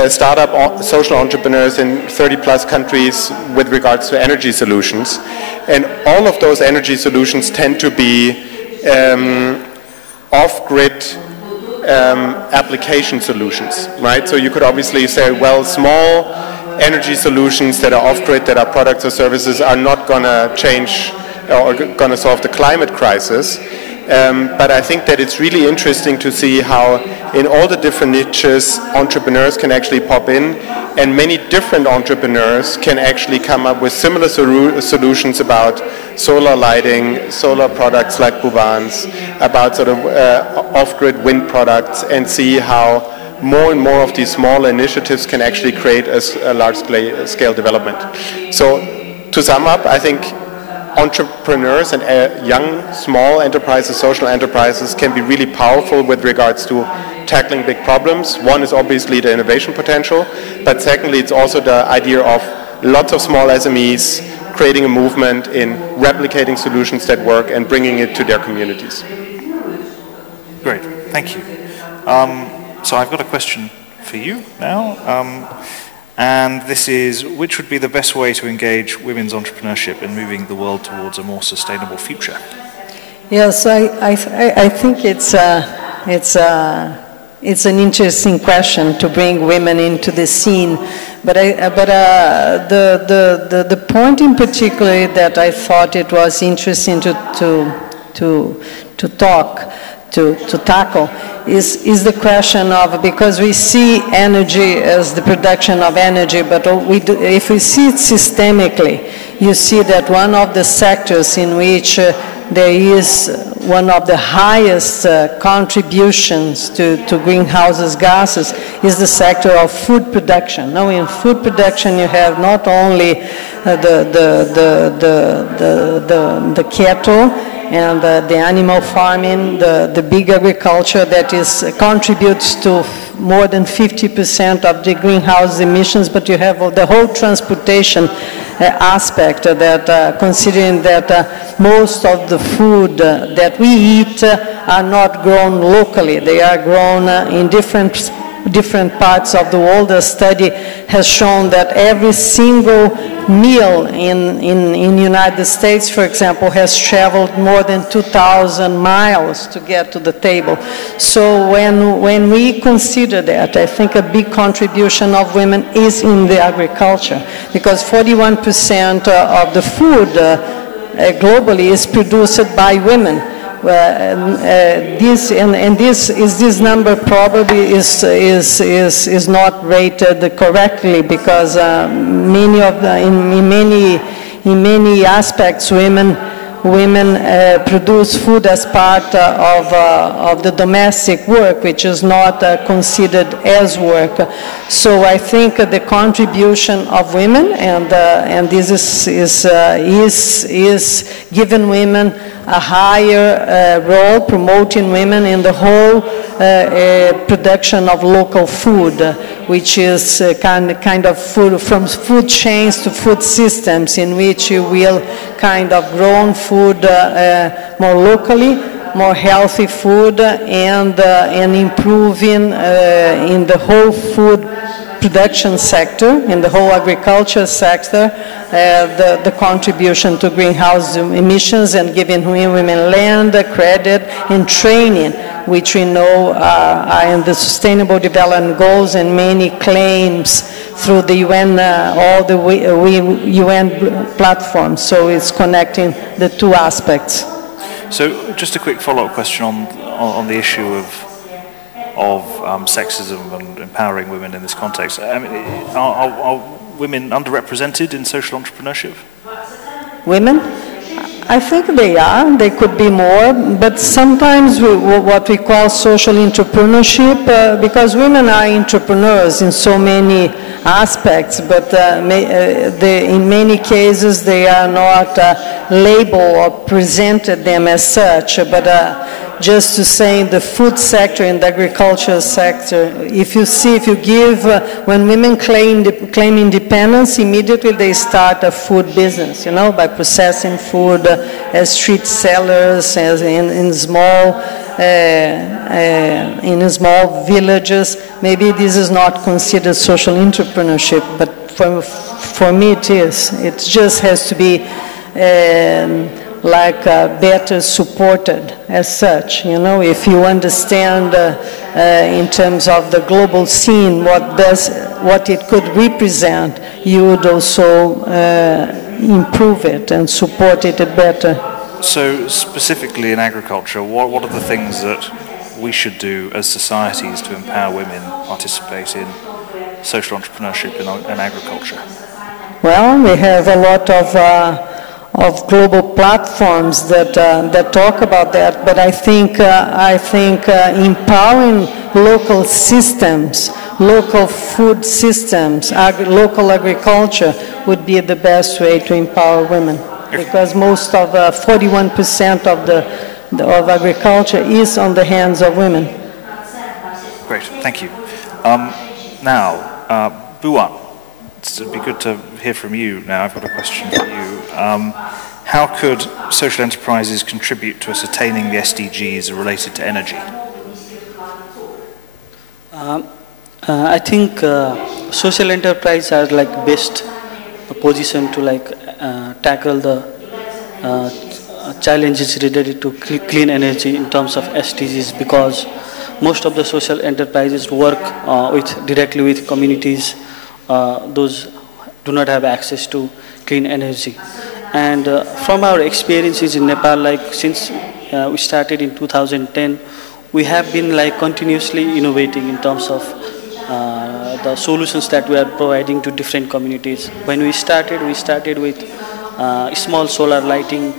startup social entrepreneurs in 30 plus countries with regards to energy solutions, and all of those energy solutions tend to be off-grid application solutions, right? So you could obviously say, well, small energy solutions that are off-grid, that are products or services, are not going to change or going to solve the climate crisis. But I think that it's really interesting to see how in all the different niches entrepreneurs can actually pop in, and many different entrepreneurs can actually come up with similar solutions about solar lighting, solar products like Bhuvan's, about sort of off-grid wind products, and see how more and more of these small initiatives can actually create a large-scale development. So to sum up, I think entrepreneurs and young, small enterprises, social enterprises, can be really powerful with regards to tackling big problems. One is obviously the innovation potential, but secondly, it's also the idea of lots of small SMEs creating a movement in replicating solutions that work and bringing it to their communities. Great, thank you. So I've got a question for you now. And this is, which would be the best way to engage women's entrepreneurship in moving the world towards a more sustainable future? Yes, I think it's an interesting question to bring women into the scene. But the point in particular that I thought it was interesting to tackle is the question of, because we see energy as the production of energy, but if we see it systemically, you see that one of the sectors in which there is one of the highest contributions to greenhouse gases is the sector of food production. Now, in food production, you have not only the cattle and the animal farming, the big agriculture that contributes to more than 50% of the greenhouse emissions, but you have the whole transportation aspect that considering that most of the food that we eat are not grown locally. They are grown in different parts of the world. A study has shown that every single meal in the United States, for example, has traveled more than 2,000 miles to get to the table. So when we consider that, I think a big contribution of women is in the agriculture, because 41% of the food globally is produced by women. This number probably is not rated correctly, because in many aspects women produce food as part of the domestic work, which is not considered as work. So I think the contribution of women, and this is giving women a higher role, promoting women in the whole production of local food, which is kind of food, from food chains to food systems, in which you will kind of grown food more locally, more healthy food, and improving in the whole food production sector, in the whole agriculture sector, the contribution to greenhouse emissions, and giving women land, credit, and training, which we know are in the Sustainable Development Goals and many claims through the UN, all the UN platforms. So it's connecting the two aspects. So just a quick follow-up question on the issue of of sexism and empowering women in this context. I mean, are women underrepresented in social entrepreneurship? Women? I think they are. They could be more, but sometimes what we call social entrepreneurship, because women are entrepreneurs in so many aspects, but in many cases they are not labeled or presented them as such. But just to say, in the food sector, in the agriculture sector, if you give, when women claim independence, immediately they start a food business, you know, by processing food as street sellers, as in small villages. Maybe this is not considered social entrepreneurship, but for me it is. It just has to be better supported as such. You know, if you understand in terms of the global scene what it could represent, you would also improve it and support it better. So specifically in agriculture, what are the things that we should do as societies to empower women participate in social entrepreneurship in agriculture? Well, we have a lot of global platforms that talk about that, but I think empowering local systems, local food systems, local agriculture would be the best way to empower women, because most of 41% of agriculture is on the hands of women. Great, thank you. Now, Buwan, it'd be good to hear from you now. I've got a question for you. How could social enterprises contribute to us attaining the SDGs related to energy? I think social enterprise are like best position to tackle the challenges related to clean energy in terms of SDGs, because most of the social enterprises work directly with communities. Those do not have access to clean energy. And from our experiences in Nepal, since we started in 2010, we have been continuously innovating in terms of the solutions that we are providing to different communities. When we started with small solar lighting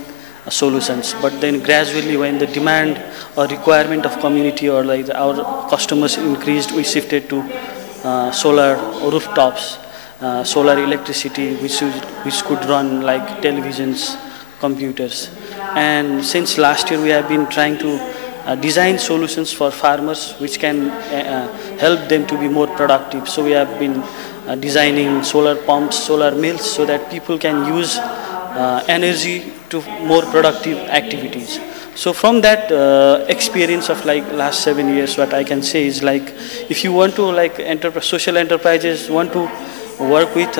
solutions, but then gradually when the demand or requirement of community or our customers increased, we shifted to solar rooftops, solar electricity, which could run like televisions, computers. And since last year we have been trying to design solutions for farmers which can help them to be more productive. So we have been designing solar pumps, solar mills, so that people can use energy to more productive activities. So from that experience of last 7 years, what I can say is if you want to social enterprises want to work with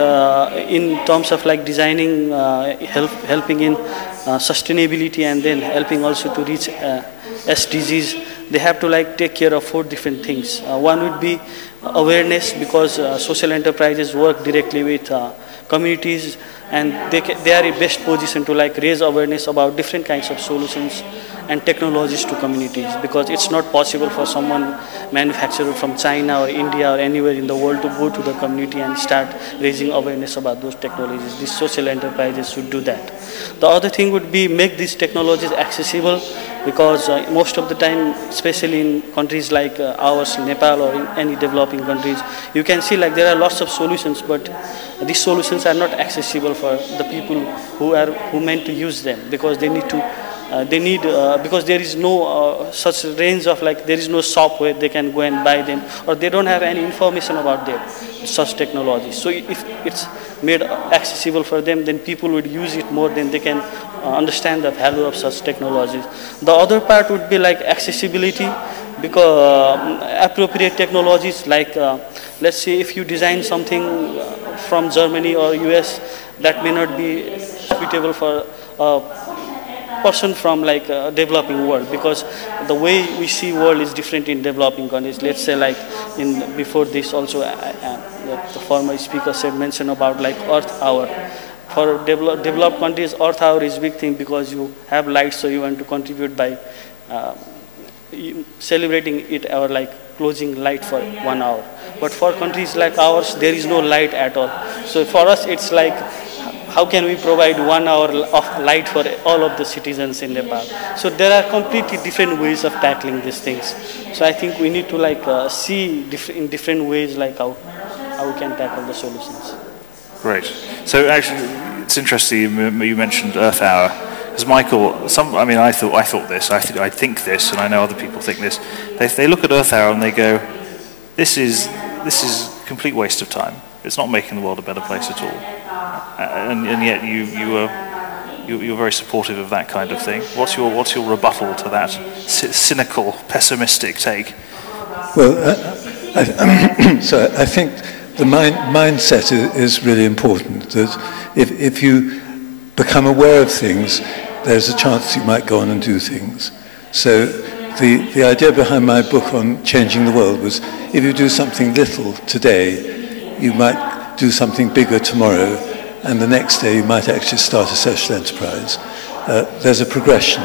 in terms of designing, helping in sustainability, and then helping also to reach SDGs, they have to take care of 4 different things. One would be awareness, because social enterprises work directly with communities, and they are in best position to raise awareness about different kinds of solutions and technologies to communities, because it's not possible for someone manufacturer from China or India or anywhere in the world to go to the community and start raising awareness about those technologies. These social enterprises should do that. The other thing would be make these technologies accessible, because most of the time, especially in countries like ours, Nepal, or in any developing countries, you can see there are lots of solutions, but these solutions are not accessible for the people who meant to use them, because they need to because there is no such range of there is no shop where they can go and buy them, or they don't have any information about such technologies. So if it's made accessible for them, then people would use it more, then they can understand the value of such technologies. The other part would be accessibility, because appropriate technologies let's say if you design something from Germany or US, that may not be suitable for a person from developing world, because the way we see world is different in developing countries. Let's say before this also the former speaker mentioned about Earth Hour. For developed countries, Earth Hour is a big thing, because you have lights, so you want to contribute by celebrating it or closing light for 1 hour. But for countries like ours, there is no light at all. So for us, it's like, how can we provide 1 hour of light for all of the citizens in Nepal? So there are completely different ways of tackling these things. So I think we need to see in different ways how we can tackle the solutions. Great. So actually, it's interesting you mentioned Earth Hour, because Michael, I thought this, I think this, and I know other people think this. They look at Earth Hour and they go, this is a complete waste of time. It's not making the world a better place at all. And yet you're very supportive of that kind of thing. What's your rebuttal to that cynical, pessimistic take? Well, I think the mindset is really important. That if you become aware of things, there's a chance you might go on and do things. So the idea behind my book on changing the world was, if you do something little today, you might do something bigger tomorrow, and the next day you might actually start a social enterprise. There's a progression,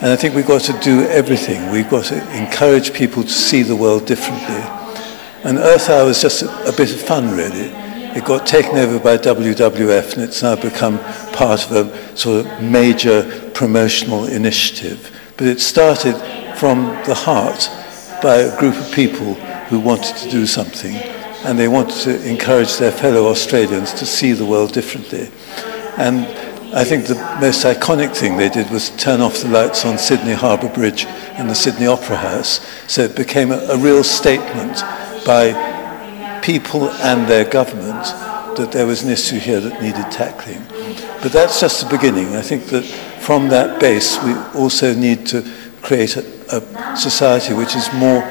and I think we've got to do everything. We've got to encourage people to see the world differently. And Earth Hour was just a bit of fun, really. It got taken over by WWF, and it's now become part of a sort of major promotional initiative. But it started from the heart by a group of people who wanted to do something, and they wanted to encourage their fellow Australians to see the world differently. And I think the most iconic thing they did was turn off the lights on Sydney Harbour Bridge and the Sydney Opera House, so it became a real statement by people and their government that there was an issue here that needed tackling. But that's just the beginning. I think that from that base we also need to create a society which is more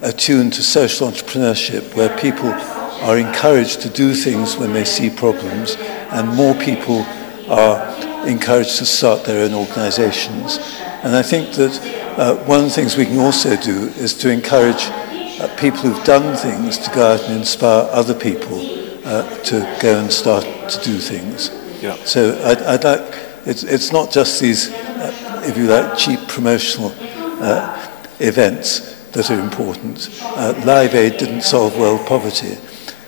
attuned to social entrepreneurship, where people are encouraged to do things when they see problems, and more people are encouraged to start their own organizations. And I think that one of the things we can also do is to encourage people who've done things to go out and inspire other people to go and start to do things. Yeah. So I'd like, it's not just these, if you like, cheap promotional events that are important. Live Aid didn't solve world poverty.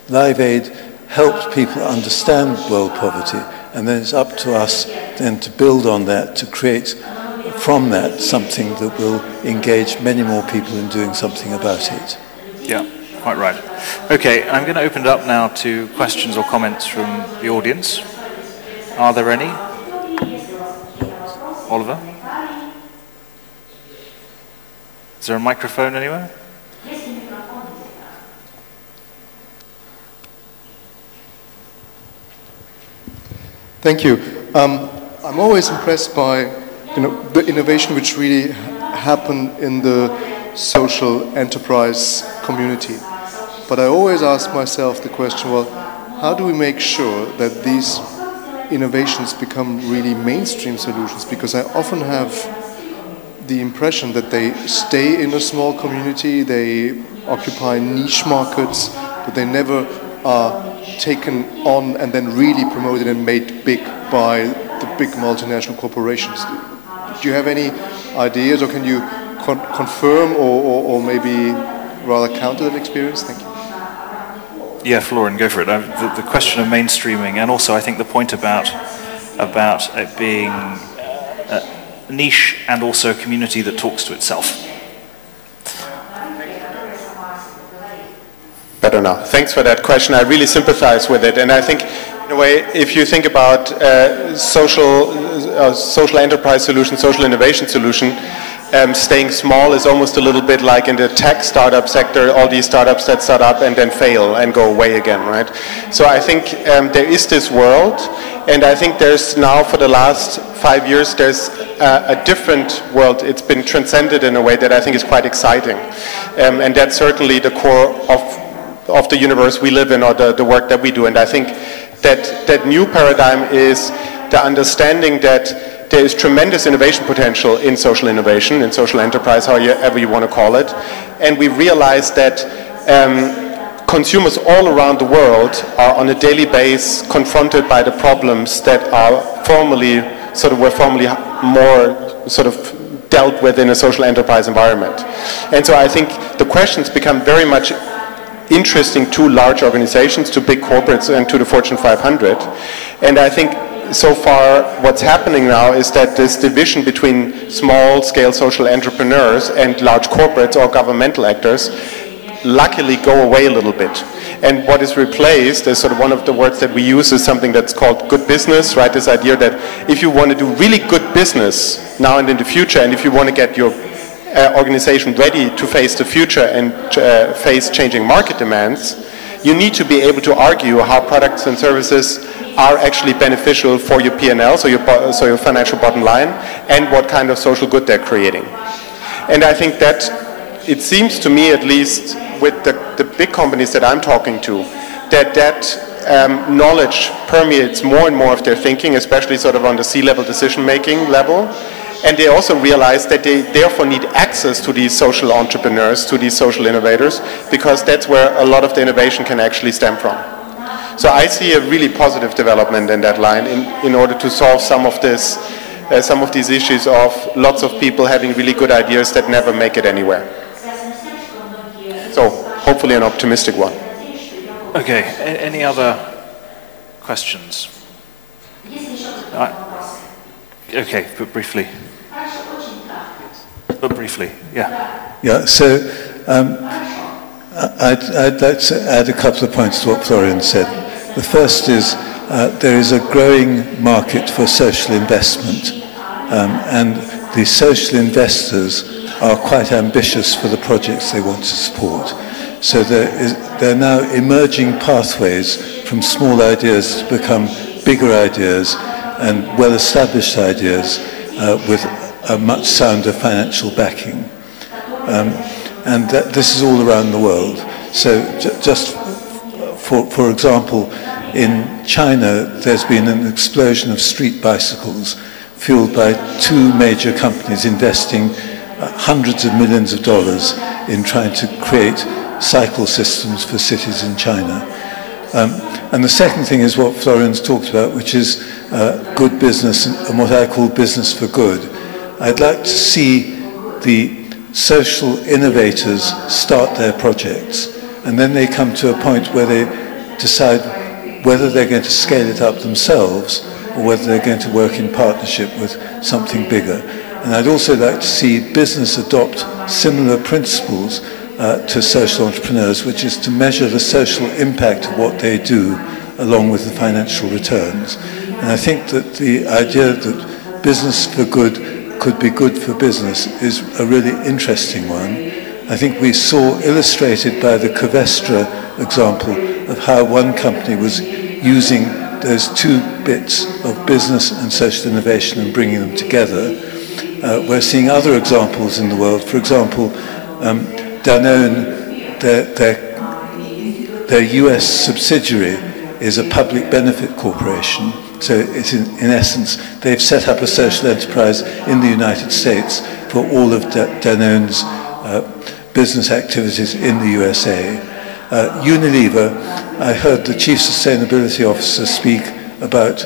Live Aid helped people understand world poverty, and then it's up to us then to build on that, to create from that something that will engage many more people in doing something about it. Yeah, quite right. Okay, I'm going to open it up now to questions or comments from the audience. Are there any? Oliver? Is there a microphone anywhere? Thank you. I'm always impressed by the innovation which really happened in the social enterprise community. But I always ask myself the question, well, how do we make sure that these innovations become really mainstream solutions? Because I often have the impression that they stay in a small community, they occupy niche markets, but they never are taken on and then really promoted and made big by the big multinational corporations. Do you have any ideas, or can you confirm or maybe rather counter that experience? Thank you. Yeah, Florian, go for it. The question of mainstreaming, and also I think the point about it being niche and also a community that talks to itself. Better now. Thanks for that question. I really sympathize with it, and I think, in a way, if you think about social enterprise solution, social innovation solution, staying small is almost a little bit like in the tech startup sector, all these startups that start up and then fail and go away again, right? So I think there is this world, and I think there's now, for the last 5 years, there's a different world. It's been transcended in a way that I think is quite exciting. And that's certainly the core of the universe we live in, or the work that we do. And I think that new paradigm is the understanding that there is tremendous innovation potential in social innovation, in social enterprise, however you want to call it. And we realize that consumers all around the world are on a daily basis confronted by the problems that are were formerly more dealt with in a social enterprise environment. And so I think the questions become very much interesting to large organizations, to big corporates, and to the Fortune 500. And I think so far what's happening now is that this division between small-scale social entrepreneurs and large corporates or governmental actors luckily go away a little bit. And what is replaced is sort of one of the words that we use is something that's called good business, right? This idea that if you want to do really good business now and in the future, and if you want to get your organization ready to face the future and face changing market demands, you need to be able to argue how products and services are actually beneficial for your P&L, so your financial bottom line, and what kind of social good they're creating. And I think that it seems to me, at least with the big companies that I'm talking to, that knowledge permeates more and more of their thinking, especially sort of on the C-level decision-making level. And they also realize that they therefore need access to these social entrepreneurs, to these social innovators, because that's where a lot of the innovation can actually stem from. So I see a really positive development in that line in order to solve some of these issues of lots of people having really good ideas that never make it anywhere. So hopefully an optimistic one. Okay, any other questions? Okay, but briefly. Yeah. Yeah, so I'd like to add a couple of points to what Florian said. The first is there is a growing market for social investment, and the social investors are quite ambitious for the projects they want to support. So there are now emerging pathways from small ideas to become bigger ideas and well-established ideas with a much sounder financial backing. And this is all around the world. So just for example, in China, there's been an explosion of street bicycles fueled by two major companies investing hundreds of millions of dollars in trying to create cycle systems for cities in China. And the second thing is what Florian's talked about, which is good business and what I call business for good. I'd like to see the social innovators start their projects, and then they come to a point where they decide whether they're going to scale it up themselves or whether they're going to work in partnership with something bigger. And I'd also like to see business adopt similar principles to social entrepreneurs, which is to measure the social impact of what they do along with the financial returns. And I think that the idea that business for good could be good for business is a really interesting one. I think we saw illustrated by the Covestra example of how one company was using those two bits of business and social innovation and bringing them together. We're seeing other examples in the world. For example, Danone, their US subsidiary is a public benefit corporation. So it's in essence, they've set up a social enterprise in the United States for all of Danone's business activities in the USA. Unilever, I heard the Chief Sustainability Officer speak about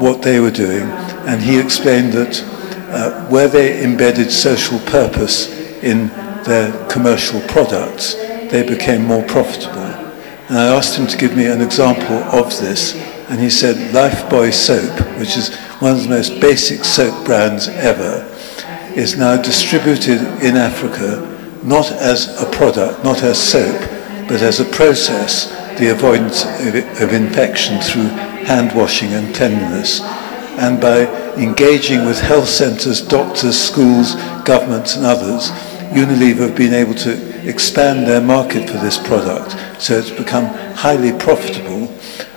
what they were doing, and he explained that where they embedded social purpose in their commercial products, they became more profitable. And I asked him to give me an example of this, and he said Lifebuoy soap, which is one of the most basic soap brands ever, is now distributed in Africa not as a product, not as soap, but as a process, the avoidance of infection through hand washing and cleanliness. And by engaging with health centres, doctors, schools, governments and others, Unilever have been able to expand their market for this product, so it's become highly profitable,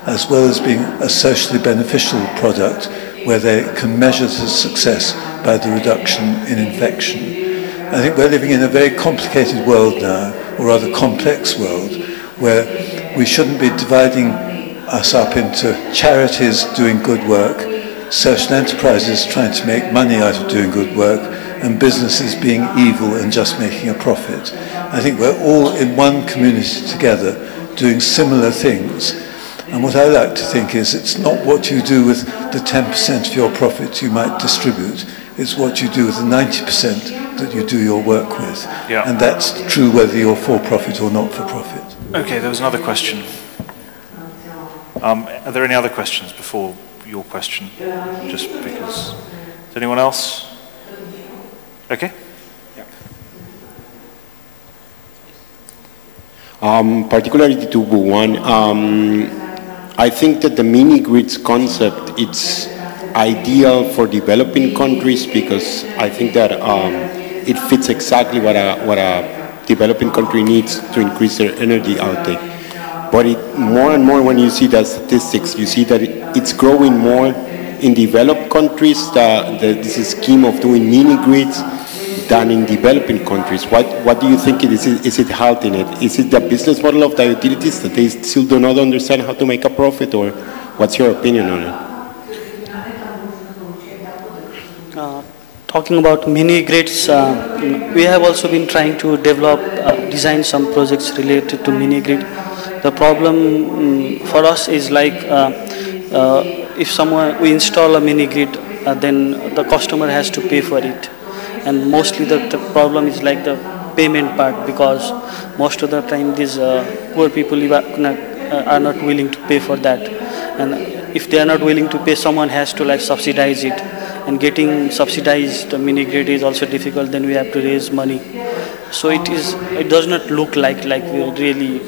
as well as being a socially beneficial product where they can measure the success by the reduction in infection. I think we're living in a very complicated world now, or rather complex world, where we shouldn't be dividing us up into charities doing good work, social enterprises trying to make money out of doing good work, and businesses being evil and just making a profit. I think we're all in one community together doing similar things. And what I like to think is it's not what you do with the 10% of your profits you might distribute. It's what you do with the 90% that you do your work with. Yeah. And that's true whether you're for-profit or not-for-profit. Okay, there was another question. Are there any other questions before your question? Just because. Is anyone else? Okay. Particularly to Bhuwan, I think that the mini-grids concept, it's ideal for developing countries because I think that it fits exactly what a developing country needs to increase their energy outtake. But more and more when you see the statistics, you see that it's growing more in developed countries, this scheme of doing mini-grids, than in developing countries. What do you think it is? Is it halting it? Is it the business model of the utilities that they still do not understand how to make a profit, or what's your opinion on it? Talking about mini grids, we have also been trying to develop, design some projects related to mini grid. The problem for us is like if we install a mini grid, then the customer has to pay for it. And mostly the problem is like the payment part, because most of the time these poor people are not willing to pay for that. And if they are not willing to pay, someone has to like subsidize it. And getting subsidized mini grid is also difficult. Then we have to raise money. So it does not look like we're really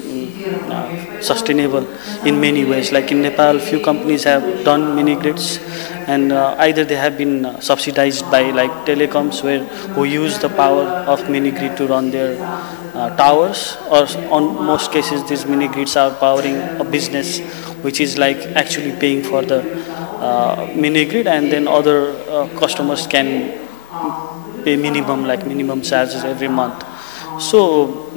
sustainable in many ways. Like in Nepal, few companies have done mini grids, and either they have been subsidized by like telecoms who use the power of mini grid to run their towers, or on most cases these mini grids are powering a business which is like actually paying for the mini grid, and then other customers can pay minimum charges every month. So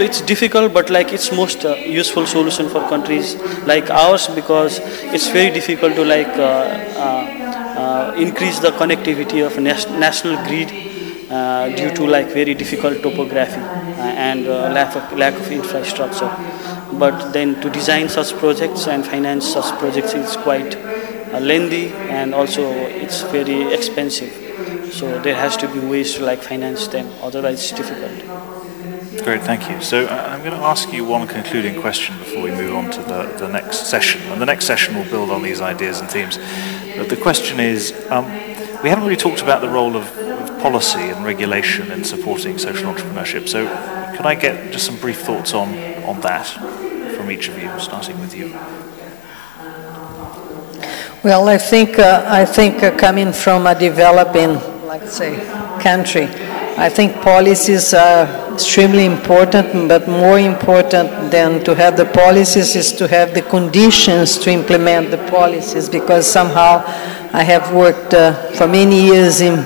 it's difficult, but like it's most useful solution for countries like ours, because it's very difficult to like increase the connectivity of national grid due to like very difficult topography and lack of infrastructure. But then to design such projects and finance such projects is quite lengthy, and also it's very expensive. So there has to be ways to like finance them, otherwise it's difficult. Great, thank you. So I'm going to ask you one concluding question before we move on to the next session. And the next session will build on these ideas and themes. But the question is, we haven't really talked about the role of policy and regulation in supporting social entrepreneurship. So could I get just some brief thoughts on that from each of you, starting with you? Well, I think coming from a developing, let's say, country, I think policies are extremely important, but more important than to have the policies is to have the conditions to implement the policies, because somehow I have worked for many years in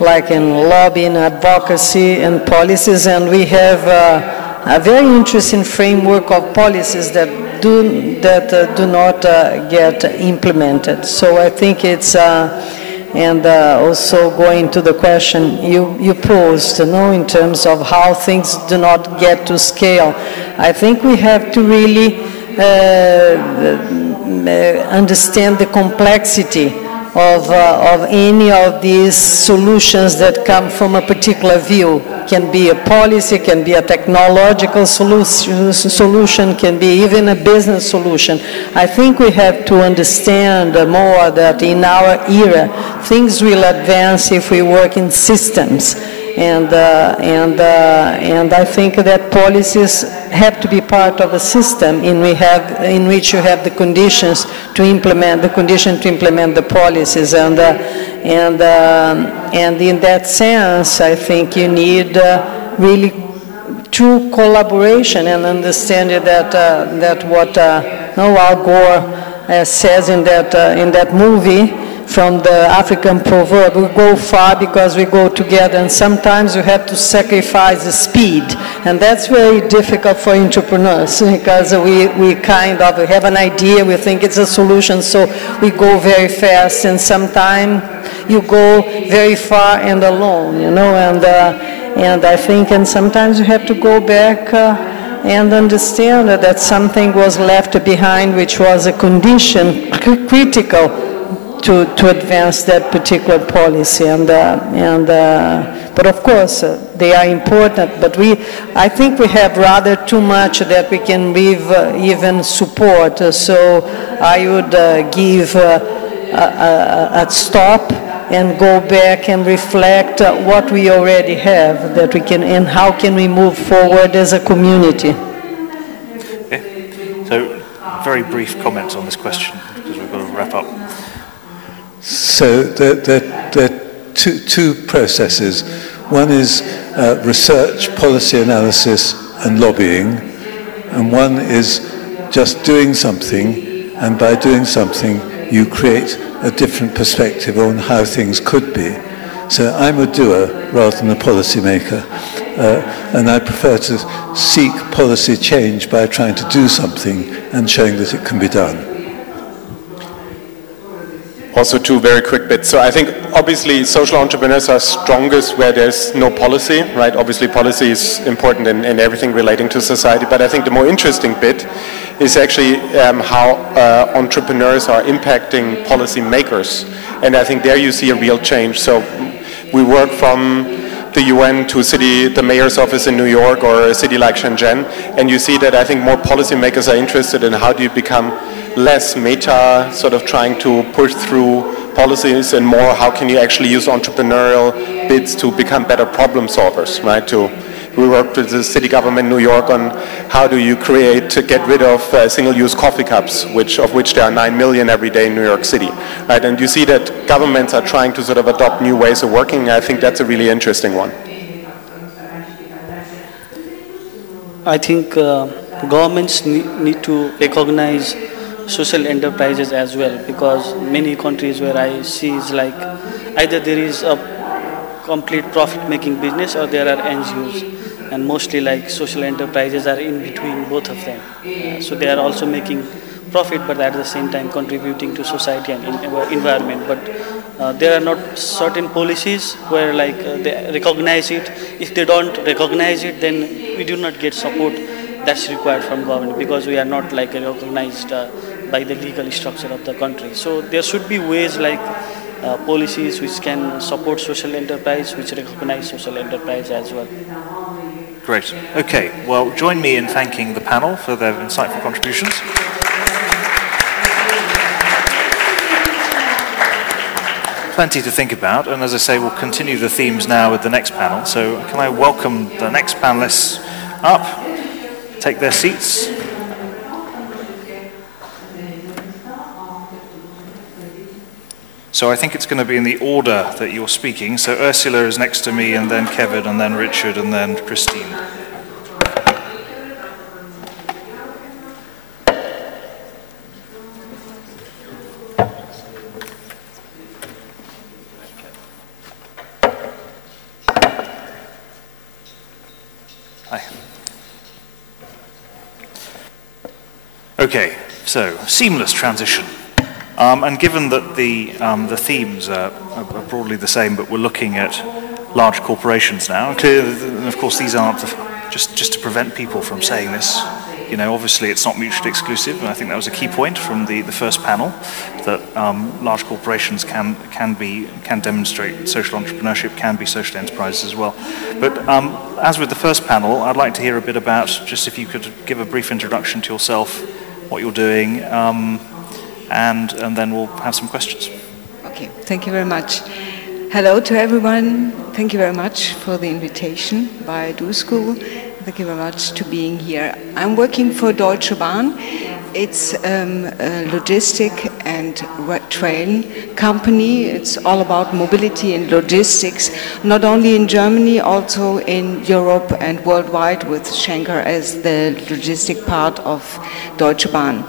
lobbying, advocacy and policies, and we have a very interesting framework of policies that do not get implemented. So I think it's and also going to the question you posed, in terms of how things do not get to scale. I think we have to really understand the complexity of any of these solutions that come from a particular view. Can be a policy, can be a technological solution, can be even a business solution. I think we have to understand more that in our era, things will advance if we work in systems. And I think that policies have to be part of a system in which you have the conditions to implement the policies, and in that sense, I think you need really true collaboration and understanding that what Al Gore says in that movie. From the African proverb, we go far because we go together, and sometimes you have to sacrifice the speed, and that's very difficult for entrepreneurs, because we kind of have an idea, we think it's a solution, so we go very fast, and sometimes you go very far and alone, and I think, and sometimes you have to go back and understand that something was left behind, which was a condition critical to advance that particular policy. But of course, they are important, but I think we have rather too much that we can even support. So I would give a stop and go back and reflect what we already have that we can, and how can we move forward as a community. Okay. So very brief comments on this question because we've got to wrap up. So there are two processes. One is research, policy analysis and lobbying, and one is just doing something, and by doing something you create a different perspective on how things could be. So I'm a doer rather than a policy maker, and I prefer to seek policy change by trying to do something and showing that it can be done. Also two very quick bits. So I think obviously social entrepreneurs are strongest where there's no policy, right? Obviously policy is important in everything relating to society, but I think the more interesting bit is actually how entrepreneurs are impacting policy makers. And I think there you see a real change. So we work from the UN to the mayor's office in New York or a city like Shenzhen, and you see that I think more policymakers are interested in how do you become less meta, sort of trying to push through policies, and more how can you actually use entrepreneurial bits to become better problem solvers, right? We worked with the city government in New York on how do you get rid of single-use coffee cups, of which there are 9 million every day in New York City, right? And you see that governments are trying to sort of adopt new ways of working. I think that's a really interesting one. I think governments need to recognize social enterprises as well, because many countries where I see is like either there is a complete profit-making business or there are NGOs, and mostly like social enterprises are in between both of them. So they are also making profit, but at the same time contributing to society and environment. But there are not certain policies where like they recognize it. If they don't recognize it, then we do not get support that's required from government, because we are not like recognized by the legal structure of the country. So there should be ways like policies which can support social enterprise, which recognize social enterprise as well. Great. Okay. Well, join me in thanking the panel for their insightful contributions. Plenty to think about, and as I say, we'll continue the themes now with the next panel. So can I welcome the next panelists up, take their seats. So I think it's going to be in the order that you're speaking. So Ursula is next to me, and then Kevin, and then Richard, and then Christine. Hi. Okay, so seamless transition. And given that the themes are broadly the same, but we're looking at large corporations now, and of course these aren't just to prevent people from saying this. You know, obviously it's not mutually exclusive, and I think that was a key point from the first panel, that large corporations can demonstrate social entrepreneurship, can be social enterprises as well. But as with the first panel, I'd like to hear a bit about, just if you could give a brief introduction to yourself, what you're doing, and then we'll have some questions. Okay, thank you very much. Hello to everyone. Thank you very much for the invitation by Do School. Thank you very much to being here. I'm working for Deutsche Bahn. It's a logistic and train company. It's all about mobility and logistics, not only in Germany, also in Europe and worldwide, with Schenker as the logistic part of Deutsche Bahn.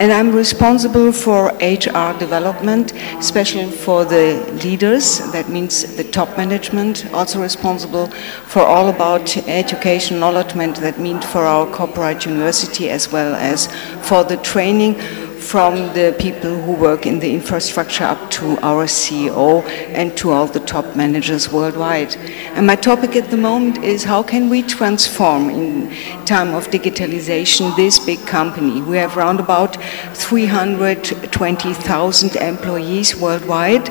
And I'm responsible for HR development, especially for the leaders, that means the top management, also responsible for all about education, knowledge, that means for our corporate university, as well as for the training from the people who work in the infrastructure up to our CEO and to all the top managers worldwide. And my topic at the moment is how can we transform in time of digitalization this big company. We have around about 320,000 employees worldwide,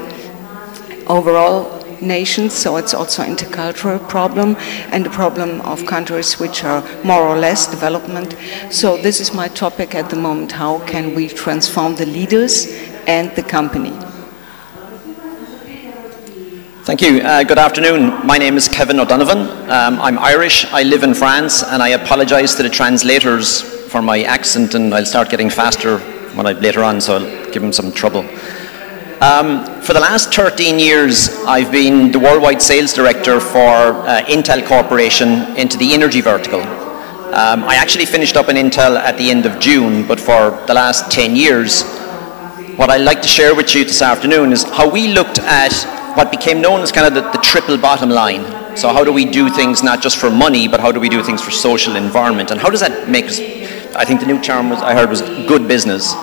overall nations, so it's also an intercultural problem and a problem of countries which are more or less development. So this is my topic at the moment, how can we transform the leaders and the company. Thank you. Good afternoon. My name is Kevin O'Donovan. I'm Irish, I live in France, and I apologize to the translators for my accent, and I'll start getting faster later on, so I'll give them some trouble. For the last 13 years, I've been the worldwide sales director for Intel Corporation into the energy vertical. I actually finished up in Intel at the end of June, but for the last 10 years, what I'd like to share with you this afternoon is how we looked at what became known as kind of the triple bottom line. So how do we do things not just for money, but how do we do things for social environment? And how does that make us, I think the new term I heard was good business.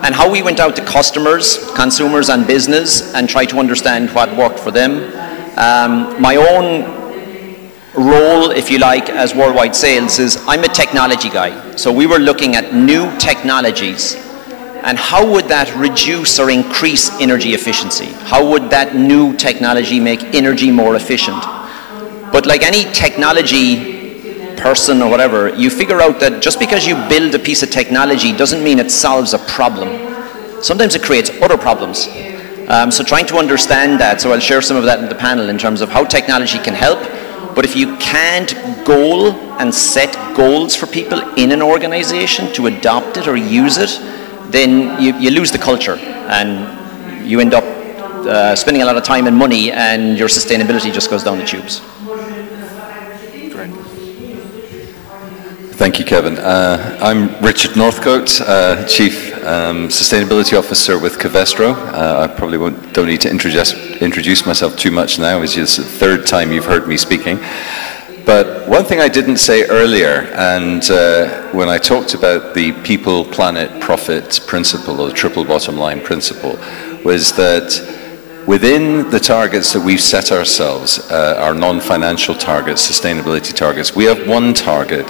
And how we went out to customers, consumers and business and tried to understand what worked for them. My own role, if you like, as worldwide sales is I'm a technology guy. So we were looking at new technologies and how would that reduce or increase energy efficiency? How would that new technology make energy more efficient? But like any technology person or whatever, you figure out that just because you build a piece of technology doesn't mean it solves a problem. Sometimes it creates other problems. So trying to understand that, so I'll share some of that in the panel in terms of how technology can help, but if you can't goal and set goals for people in an organization to adopt it or use it, then you lose the culture and you end up spending a lot of time and money and your sustainability just goes down the tubes. Thank you, Kevin. I'm Richard Northcote, Chief Sustainability Officer with Covestro. I probably don't need to introduce myself too much now. It's just the third time you've heard me speaking. But one thing I didn't say earlier, and when I talked about the people, planet, profit principle, or the triple bottom line principle, was that within the targets that we've set ourselves, our non-financial targets, sustainability targets, we have one target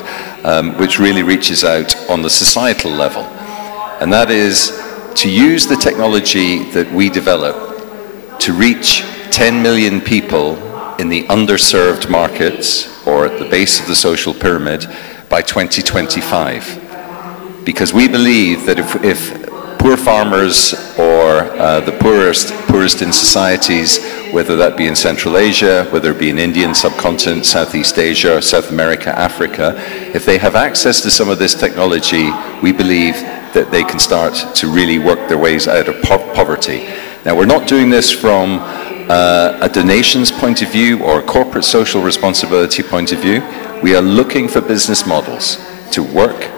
which really reaches out on the societal level. And that is to use the technology that we develop to reach 10 million people in the underserved markets or at the base of the social pyramid by 2025. Because we believe that if poor farmers or the poorest in societies, whether that be in Central Asia, whether it be in Indian subcontinent, Southeast Asia, South America, Africa, if they have access to some of this technology, we believe that they can start to really work their ways out of poverty. Now, we're not doing this from a donations point of view or a corporate social responsibility point of view. We are looking for business models to work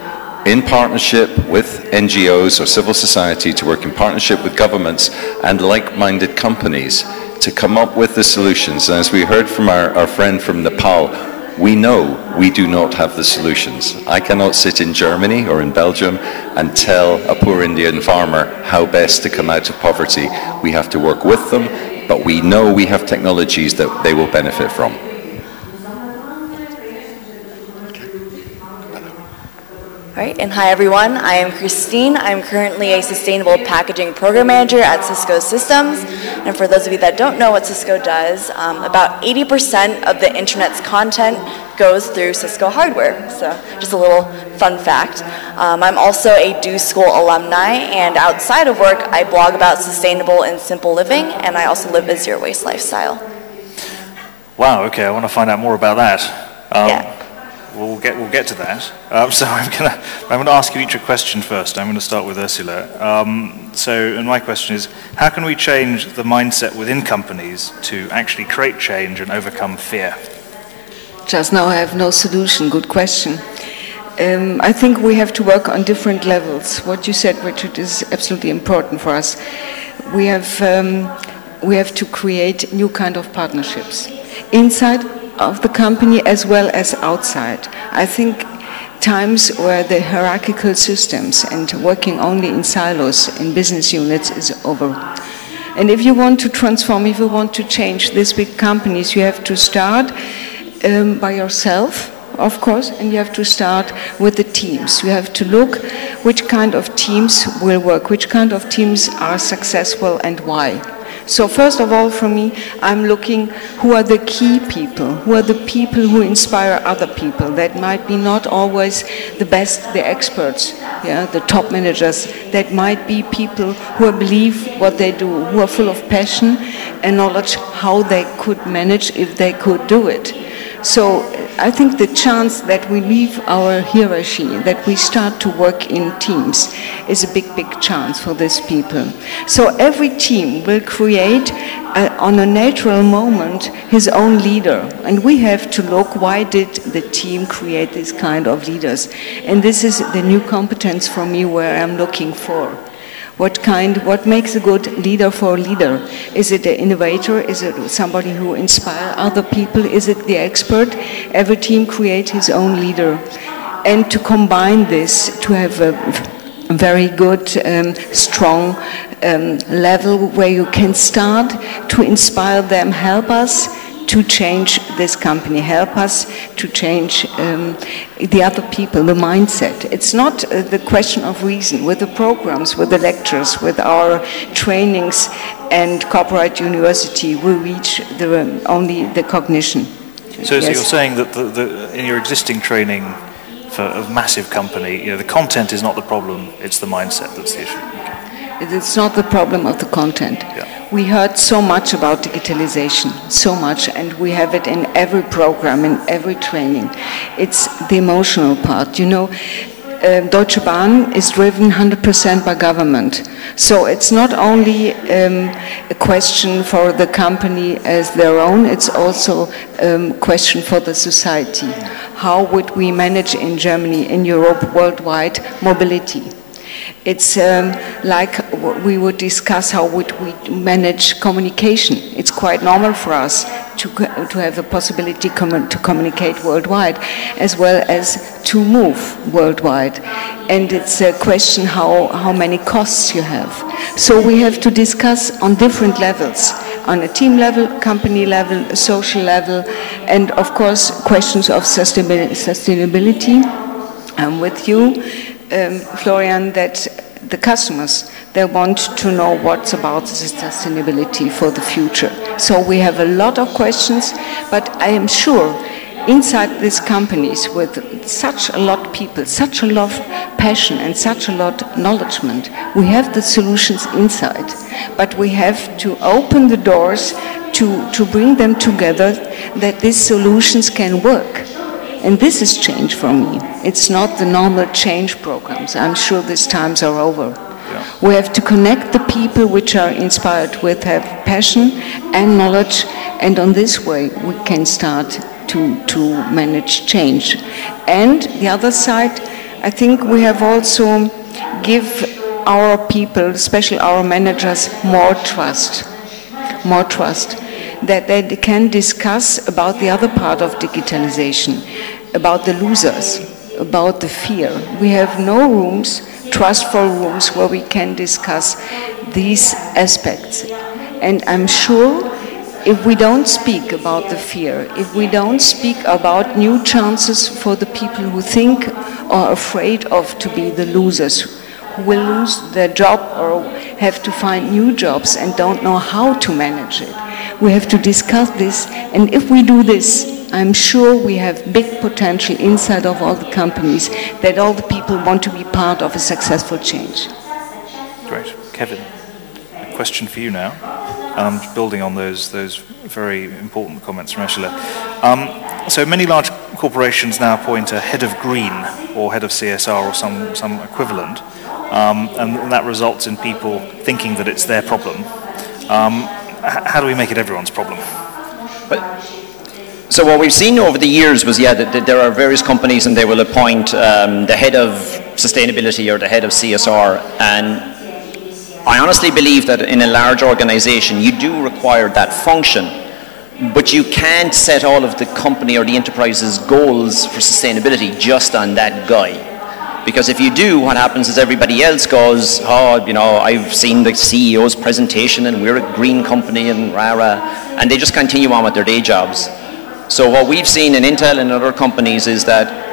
in partnership with NGOs or civil society, to work in partnership with governments and like-minded companies to come up with the solutions. And as we heard from our friend from Nepal, we know we do not have the solutions. I cannot sit in Germany or in Belgium and tell a poor Indian farmer how best to come out of poverty. We have to work with them, but we know we have technologies that they will benefit from. All right, and hi everyone, I am Christine. I'm currently a Sustainable Packaging Program Manager at Cisco Systems. And for those of you that don't know what Cisco does, about 80% of the internet's content goes through Cisco hardware. So just a little fun fact. I'm also a Do School alumni, and outside of work, I blog about sustainable and simple living, and I also live a zero waste lifestyle. Wow, okay, I want to find out more about that. Yeah. We'll get to that. So I'm going to ask you each a question first. I'm going to start with Ursula. And my question is, how can we change the mindset within companies to actually create change and overcome fear? Just now I have no solution. Good question. I think we have to work on different levels. What you said, Richard, is absolutely important for us. We have to create new kind of partnerships inside of the company as well as outside. I think times where the hierarchical systems and working only in silos, in business units, is over. And if you want to transform, if you want to change these big companies, you have to start by yourself, of course, and you have to start with the teams. You have to look which kind of teams will work, which kind of teams are successful and why. So first of all, for me, I'm looking who are the key people, who are the people who inspire other people. That might be not always the best, the experts, yeah, the top managers. That might be people who believe what they do, who are full of passion and knowledge how they could manage if they could do it. So I think the chance that we leave our hierarchy, that we start to work in teams, is a big, big chance for these people. So every team will create, on a natural moment, his own leader. And we have to look, why did the team create this kind of leaders? And this is the new competence for me where I'm looking for. What makes a good leader for a leader? Is it an innovator? Is it somebody who inspires other people? Is it the expert? Every team creates his own leader. And to combine this, to have a very good, strong level where you can start to inspire them, help us to change this company, help us to change the other people, the mindset. It's not the question of reason. With the programs, with the lectures, with our trainings and corporate university, we reach only the cognition. So you're saying that in your existing training for a massive company, the content is not the problem, it's the mindset that's the issue. Okay. It's not the problem of the content. Yeah. We heard so much about digitalization, so much, and we have it in every program, in every training. It's the emotional part. Deutsche Bahn is driven 100% by government. So it's not only a question for the company as their own, it's also a question for the society. How would we manage in Germany, in Europe, worldwide, mobility? It's like we would discuss how would we manage communication. It's quite normal for us to have the possibility to communicate worldwide as well as to move worldwide. And it's a question how many costs you have. So we have to discuss on different levels, on a team level, company level, social level, and of course questions of sustainability. I'm with you, Florian, that the customers, they want to know what's about the sustainability for the future. So we have a lot of questions, but I am sure inside these companies with such a lot of people, such a lot of passion and such a lot of knowledgement, we have the solutions inside. But we have to open the doors to bring them together that these solutions can work. And this is change for me. It's not the normal change programs. I'm sure these times are over. Yeah. We have to connect the people which are inspired with have passion and knowledge, and on this way we can start to manage change. And the other side, I think we have also give our people, especially our managers, more trust, that they can discuss about the other part of digitalization, about the losers, about the fear. We have no rooms, trustful rooms, where we can discuss these aspects. And I'm sure if we don't speak about the fear, if we don't speak about new chances for the people who think or are afraid of to be the losers, who will lose their job or have to find new jobs and don't know how to manage it. We have to discuss this, and if we do this, I'm sure we have big potential inside of all the companies that all the people want to be part of a successful change. Great. Kevin, a question for you now, building on those very important comments from Ursula. So many large corporations now appoint a head of green or head of CSR or some equivalent, and that results in people thinking that it's their problem. How do we make it everyone's problem? So what we've seen over the years was, that there are various companies and they will appoint the head of sustainability or the head of CSR, and I honestly believe that in a large organization you do require that function, But you can't set all of the company or the enterprise's goals for sustainability just on that guy. Because if you do, what happens is everybody else goes, oh, you know, I've seen the CEO's presentation and we're a green company and rah-rah, and they just continue on with their day jobs. So what we've seen in Intel and other companies is that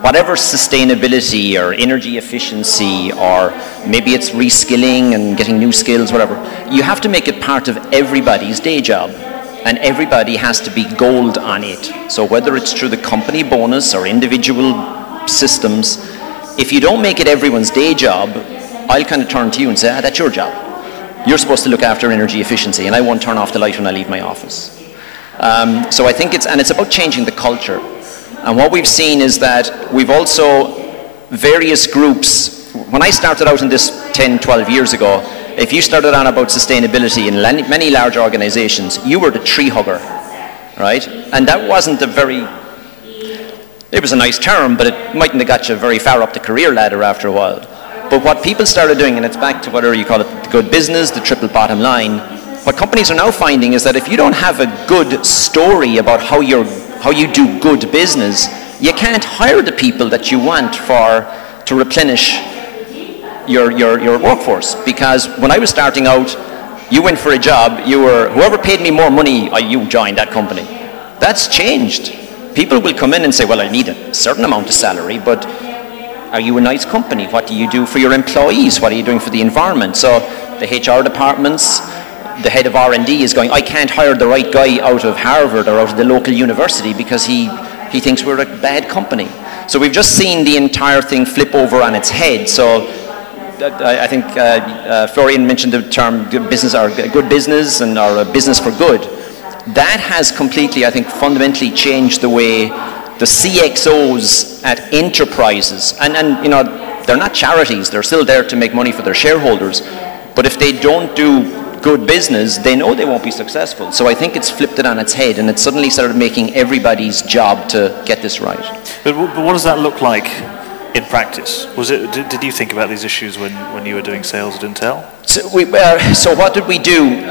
whatever sustainability or energy efficiency, or maybe it's reskilling and getting new skills, whatever, you have to make it part of everybody's day job. And everybody has to be gold on it. So whether it's through the company bonus or individual systems, if you don't make it everyone's day job, I'll kind of turn to you and say, that's your job. You're supposed to look after energy efficiency, and I won't turn off the light when I leave my office. So I think it's about changing the culture. And what we've seen is that we've also, various groups, when I started out in this 10, 12 years ago, if you started on about sustainability in many large organizations, you were the tree hugger, right? And that wasn't a very, it was a nice term, but it mightn't have got you very far up the career ladder after a while. But what people started doing, and it's back to whether you call it the good business, the triple bottom line, what companies are now finding is that if you don't have a good story about how you do good business, you can't hire the people that you want to replenish your workforce. Because when I was starting out, you went for a job, whoever paid me more money, you joined that company. That's changed. People will come in and say, well, I need a certain amount of salary, but are you a nice company? What do you do for your employees? What are you doing for the environment? So the HR departments, the head of R&D is going, I can't hire the right guy out of Harvard or out of the local university because he thinks we're a bad company. So we've just seen the entire thing flip over on its head. So I think Florian mentioned the term good business or good business and or a business for good. That has completely, I think, fundamentally changed the way the CXOs at enterprises, and you know, they're not charities, they're still there to make money for their shareholders, but if they don't do good business, they know they won't be successful. So I think it's flipped it on its head, and it suddenly started making everybody's job to get this right. But what does that look like in practice? Did you think about these issues when you were doing sales at Intel? So what did we do?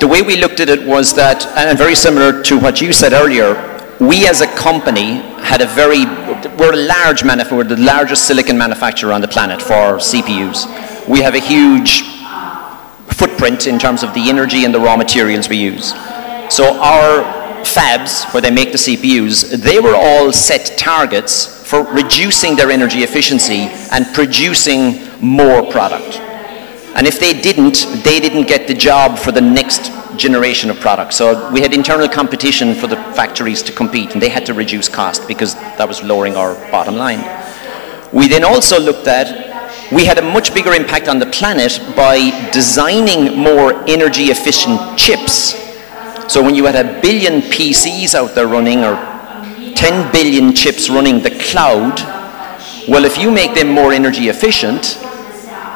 The way we looked at it was that, and very similar to what you said earlier, we as a company had we're a large manufacturer, we're the largest silicon manufacturer on the planet for CPUs. We have a huge footprint in terms of the energy and the raw materials we use. So our fabs, where they make the CPUs, they were all set targets for reducing their energy efficiency and producing more product. And if they didn't get the job for the next generation of products. So we had internal competition for the factories to compete, and they had to reduce cost because that was lowering our bottom line. We then also looked at, we had a much bigger impact on the planet by designing more energy efficient chips. So when you had 1 billion PCs out there running, or 10 billion chips running the cloud, well, if you make them more energy efficient,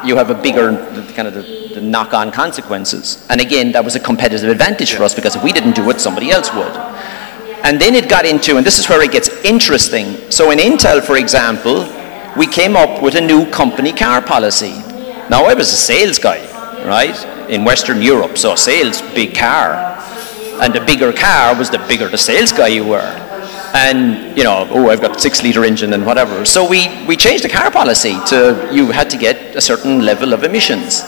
you have a bigger kind of the knock-on consequences. And again, that was a competitive advantage for us, because if we didn't do it, somebody else would. And then it got into, and this is where it gets interesting. So in Intel, for example, we came up with a new company car policy. Now, I was a sales guy, right, in Western Europe, so sales, big car. And the bigger car was the bigger the sales guy you were. And, you know, oh, I've got a 6-liter engine and whatever. So we changed the car policy to, you had to get a certain level of emissions.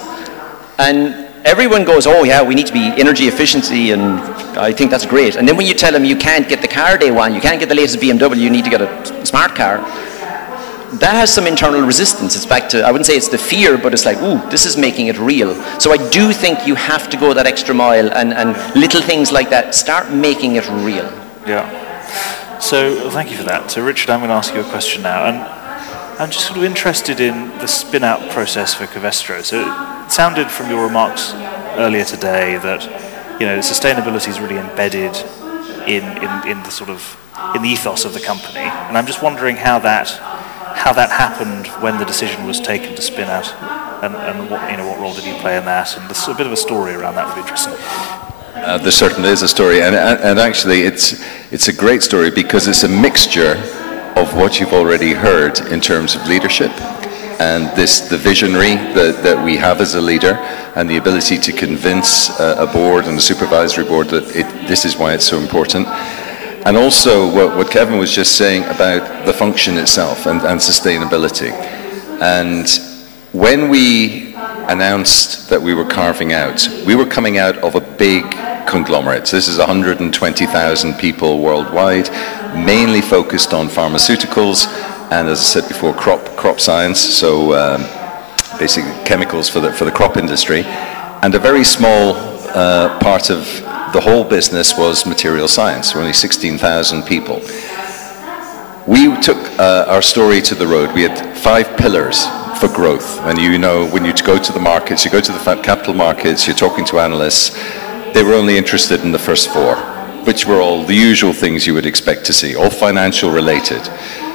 And everyone goes, oh yeah, we need to be energy efficiency, and I think that's great. And then when you tell them you can't get the car they want, you can't get the latest BMW, you need to get a smart car, that has some internal resistance. It's back to, I wouldn't say it's the fear, but it's like, ooh, this is making it real. So I do think you have to go that extra mile, and little things like that, start making it real. Yeah. So thank you for that. So Richard, I'm going to ask you a question now, and I'm just sort of interested in the spin-out process for Covestro. So it sounded from your remarks earlier today that, you know, sustainability is really embedded in the sort of in the ethos of the company, and I'm just wondering how that happened when the decision was taken to spin out, and what role did you play in that? And there's a bit of a story around that would be interesting. There certainly is a story, and actually it's a great story, because it's a mixture of what you've already heard in terms of leadership and the visionary that we have as a leader, and the ability to convince a board and a supervisory board that this is why it's so important. And also what Kevin was just saying about the function itself and sustainability. And when we announced that we were carving out, we were coming out of a big conglomerate. So this is 120,000 people worldwide, mainly focused on pharmaceuticals and, as I said before, crop science, so basically chemicals for the crop industry. And a very small part of the whole business was material science, only 16,000 people. We took our story to the road. We had 5 pillars for growth. And you know, when you go to the markets, you go to the capital markets, you're talking to analysts, they were only interested in the first 4, which were all the usual things you would expect to see, all financial related.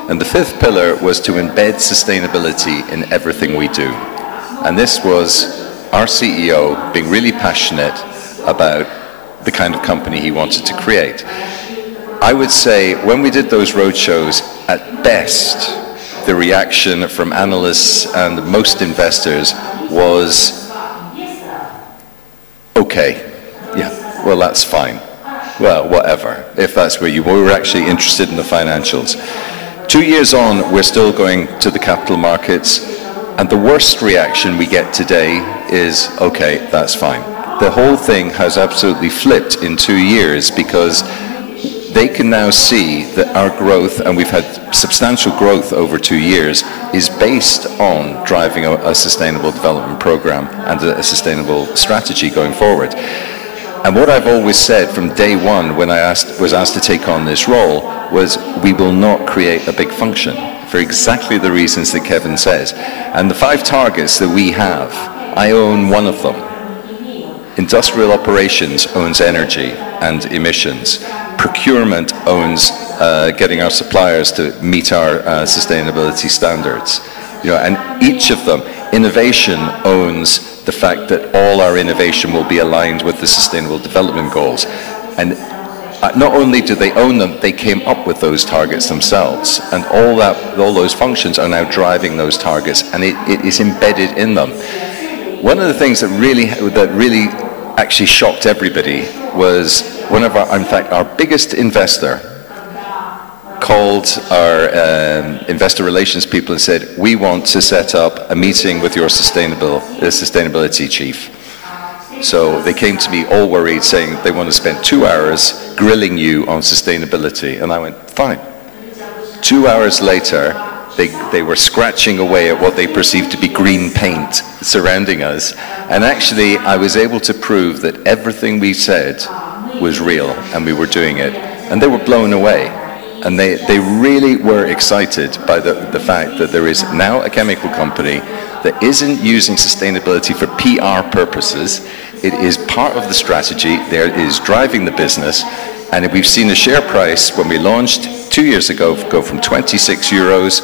And the 5th pillar was to embed sustainability in everything we do. And this was our CEO being really passionate about the kind of company he wanted to create. I would say when we did those roadshows, at best, the reaction from analysts and most investors was, okay, yeah, well, that's fine. Well, whatever, if that's where you were. We were actually interested in the financials. 2 years on, we're still going to the capital markets, and the worst reaction we get today is, okay, that's fine. The whole thing has absolutely flipped in 2 years because they can now see that our growth, and we've had substantial growth over 2 years, is based on driving a sustainable development program and a sustainable strategy going forward. And what I've always said from day one when I was asked to take on this role was we will not create a big function for exactly the reasons that Kevin says. And the 5 targets that we have, I own one of them. Industrial operations owns energy and emissions. Procurement owns getting our suppliers to meet our sustainability standards. You know, and each of them, innovation owns the fact that all our innovation will be aligned with the Sustainable Development Goals. And not only do they own them, they came up with those targets themselves. And all those functions are now driving those targets, and it is embedded in them. One of the things that really actually shocked everybody was one of our, in fact, our biggest investor called our investor relations people and said, we want to set up a meeting with your sustainability chief. So they came to me all worried, saying they want to spend 2 hours grilling you on sustainability. And I went, fine. 2 hours later, they were scratching away at what they perceived to be green paint surrounding us. And actually, I was able to prove that everything we said was real, and we were doing it. And they were blown away. And they really were excited by the fact that there is now a chemical company that isn't using sustainability for PR purposes. It is part of the strategy. There is driving the business. And we've seen the share price, when we launched 2 years ago, go from 26 euros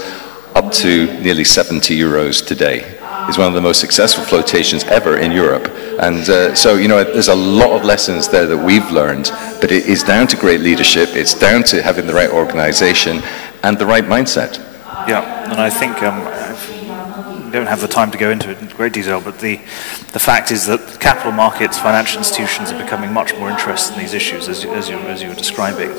up to nearly 70 euros today. It's one of the most successful flotations ever in Europe. And so, you know, there's a lot of lessons there that we've learned, but it is down to great leadership. It's down to having the right organization and the right mindset. Yeah, and I think we don't have the time to go into it in great detail, but the fact is that capital markets, financial institutions are becoming much more interested in these issues, as you were describing,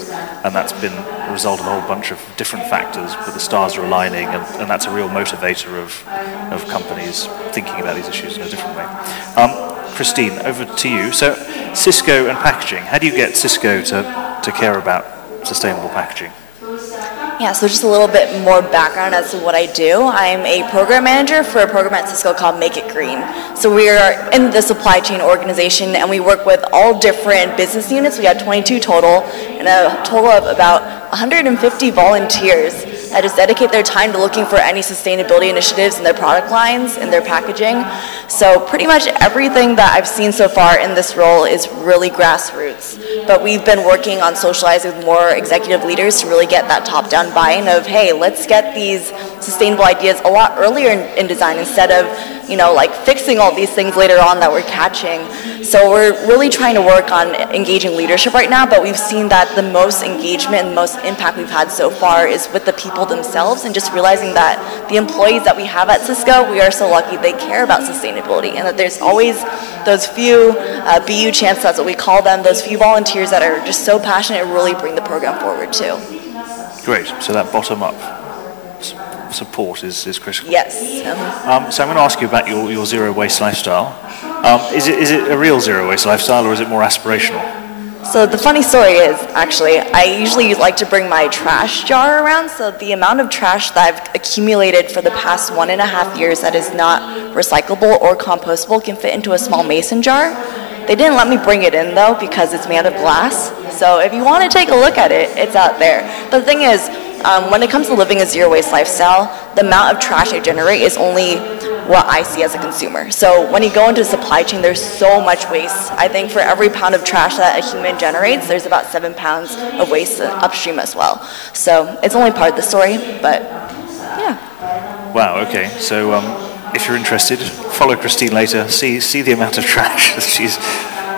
and that's been a result of a whole bunch of different factors, but the stars are aligning, and that's a real motivator of companies thinking about these issues in a different way. Christine, over to you. So, Cisco and packaging. How do you get Cisco to care about sustainable packaging? Yeah, so just a little bit more background as to what I do. I'm a program manager for a program at Cisco called Make It Green. So we are in the supply chain organization, and we work with all different business units. We have 22 total, and a total of about 150 volunteers that just dedicate their time to looking for any sustainability initiatives in their product lines, in their packaging. So pretty much everything that I've seen so far in this role is really grassroots. But we've been working on socializing with more executive leaders to really get that top-down buy-in of, hey, let's get these sustainable ideas a lot earlier in design instead of, you know, like fixing all these things later on that we're catching. So we're really trying to work on engaging leadership right now, but we've seen that the most engagement and the most impact we've had so far is with the people themselves, and just realizing that the employees that we have at Cisco, we are so lucky they care about sustainability, and that there's always those few BU champs, that's what we call them, those few volunteers that are just so passionate and really bring the program forward too. Great, so that bottom-up support is critical. Yes. So I'm going to ask you about your zero waste lifestyle. Is it a real zero waste lifestyle, or is it more aspirational? So the funny story is, actually, I usually like to bring my trash jar around, so the amount of trash that I've accumulated for the past 1.5 years that is not recyclable or compostable can fit into a small mason jar. They didn't let me bring it in though because it's made out of glass, so if you want to take a look at it, it's out there. But the thing is, when it comes to living a zero waste lifestyle, the amount of trash I generate is only what I see as a consumer. So when you go into the supply chain, there's so much waste. I think for every pound of trash that a human generates, there's about 7 pounds of waste upstream as well. So it's only part of the story, but yeah. Wow, okay. So if you're interested, follow Christine later, see the amount of trash that she's